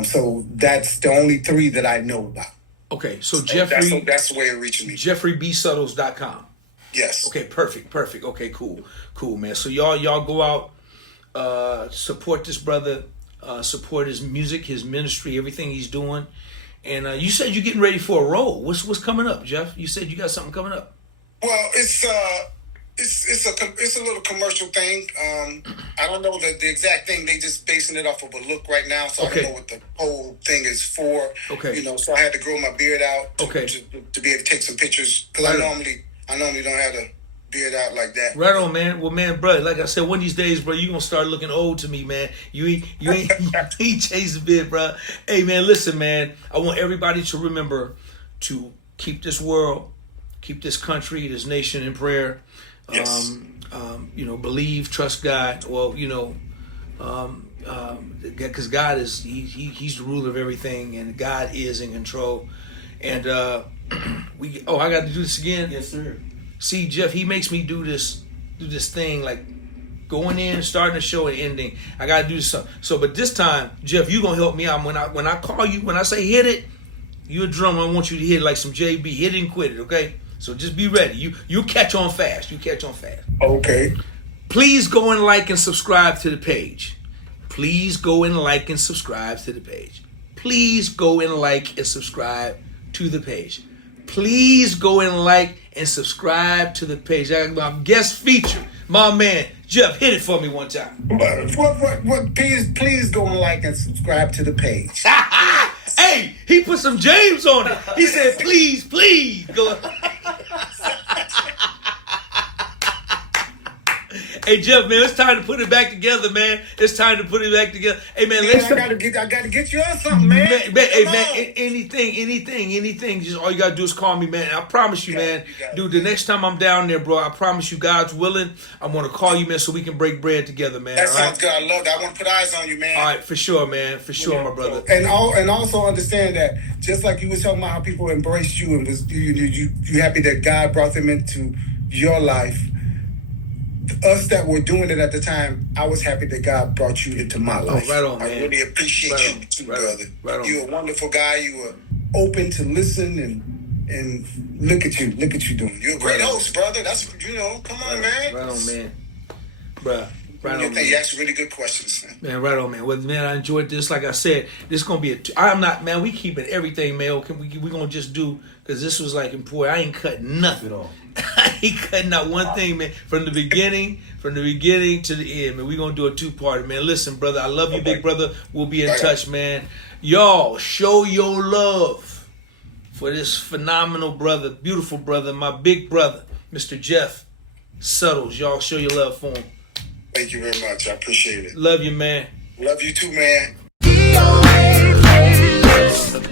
So that's the only 3 that I know about. Okay, so Jeffrey, that's the way of reaching me. jefferybsuttles.com. Yes. Okay, perfect. Okay, cool, man. So y'all go out, support this brother, support his music, his ministry, everything he's doing. And you said you're getting ready for a role. What's coming up, Jeff? You said you got something coming up. Well, it's a little commercial thing. I don't know the exact thing. They just basing it off of a look right now, so I don't know what the whole thing is for. Okay. So I had to grow my beard out to be able to take some pictures, because I normally don't have a beard out like that. Right on, man. Well, man, bro, like I said, one of these days, bro, you gonna start looking old to me, man. You ain't changed a bit, bro. Hey, man, listen, man. I want everybody to remember to keep this world, keep this country, this nation in prayer. Yes. Believe, trust God. Well, because God is he's the ruler of everything, and God is in control. And I got to do this again. Yes, sir. See, Jeff, he makes me do this thing, like going in, starting the show and ending. I got to do this. So, but this time, Jeff, you gonna help me out. When I call you, when I say hit it, you a drummer. I want you to hit it like some JB. Hit it and quit it, okay? So just be ready. You catch on fast. Okay. Please go and like and subscribe to the page. Please go and like and subscribe to the page. Please go and like and subscribe to the page. Please go and like and subscribe to the page. I got my guest feature, my man Jeff. Hit it for me one time. What? Please go and like and subscribe to the page. Hey, he put some James on it. He said, please go. Hey, Jeff, man, it's time to put it back together, man. It's time to put it back together. Hey, man, I gotta get you on something, man. Hey, man, anything. Just all you gotta do is call me, man. And I promise you, man, dude, the next time I'm down there, bro, I promise you, God's willing, I'm gonna call you, man, so we can break bread together, man. That sounds good. I love that. I want to put eyes on you, man. All right, for sure, man. For sure, my brother. And also understand that, just like you were talking about how people embraced you and was you happy that God brought them into your life. Us that were doing it at the time, I was happy that God brought you into my life. Oh, right on, man. I really appreciate you too, brother. Right on. You're a wonderful guy. You were open to listen and look at you doing. You're a great host, brother. That's come on, man. Right on, man. Bruh. Right on, you ask really good questions, man. Right on, man. Well, man, I enjoyed this. Like I said, this is gonna be we keeping everything, man. We gonna just do, because this was like important. I ain't cutting nothing at all. I ain't cutting out one thing, man. From the beginning to the end, man. We gonna do a 2-part, man. Listen, brother, I love you, big brother. We'll be in touch, man. Y'all, show your love for this phenomenal brother, beautiful brother, my big brother, Mr. Jeff Suttles. Y'all show your love for him. Thank you very much. I appreciate it. Love you, man. Love you too, man. DOA playlist.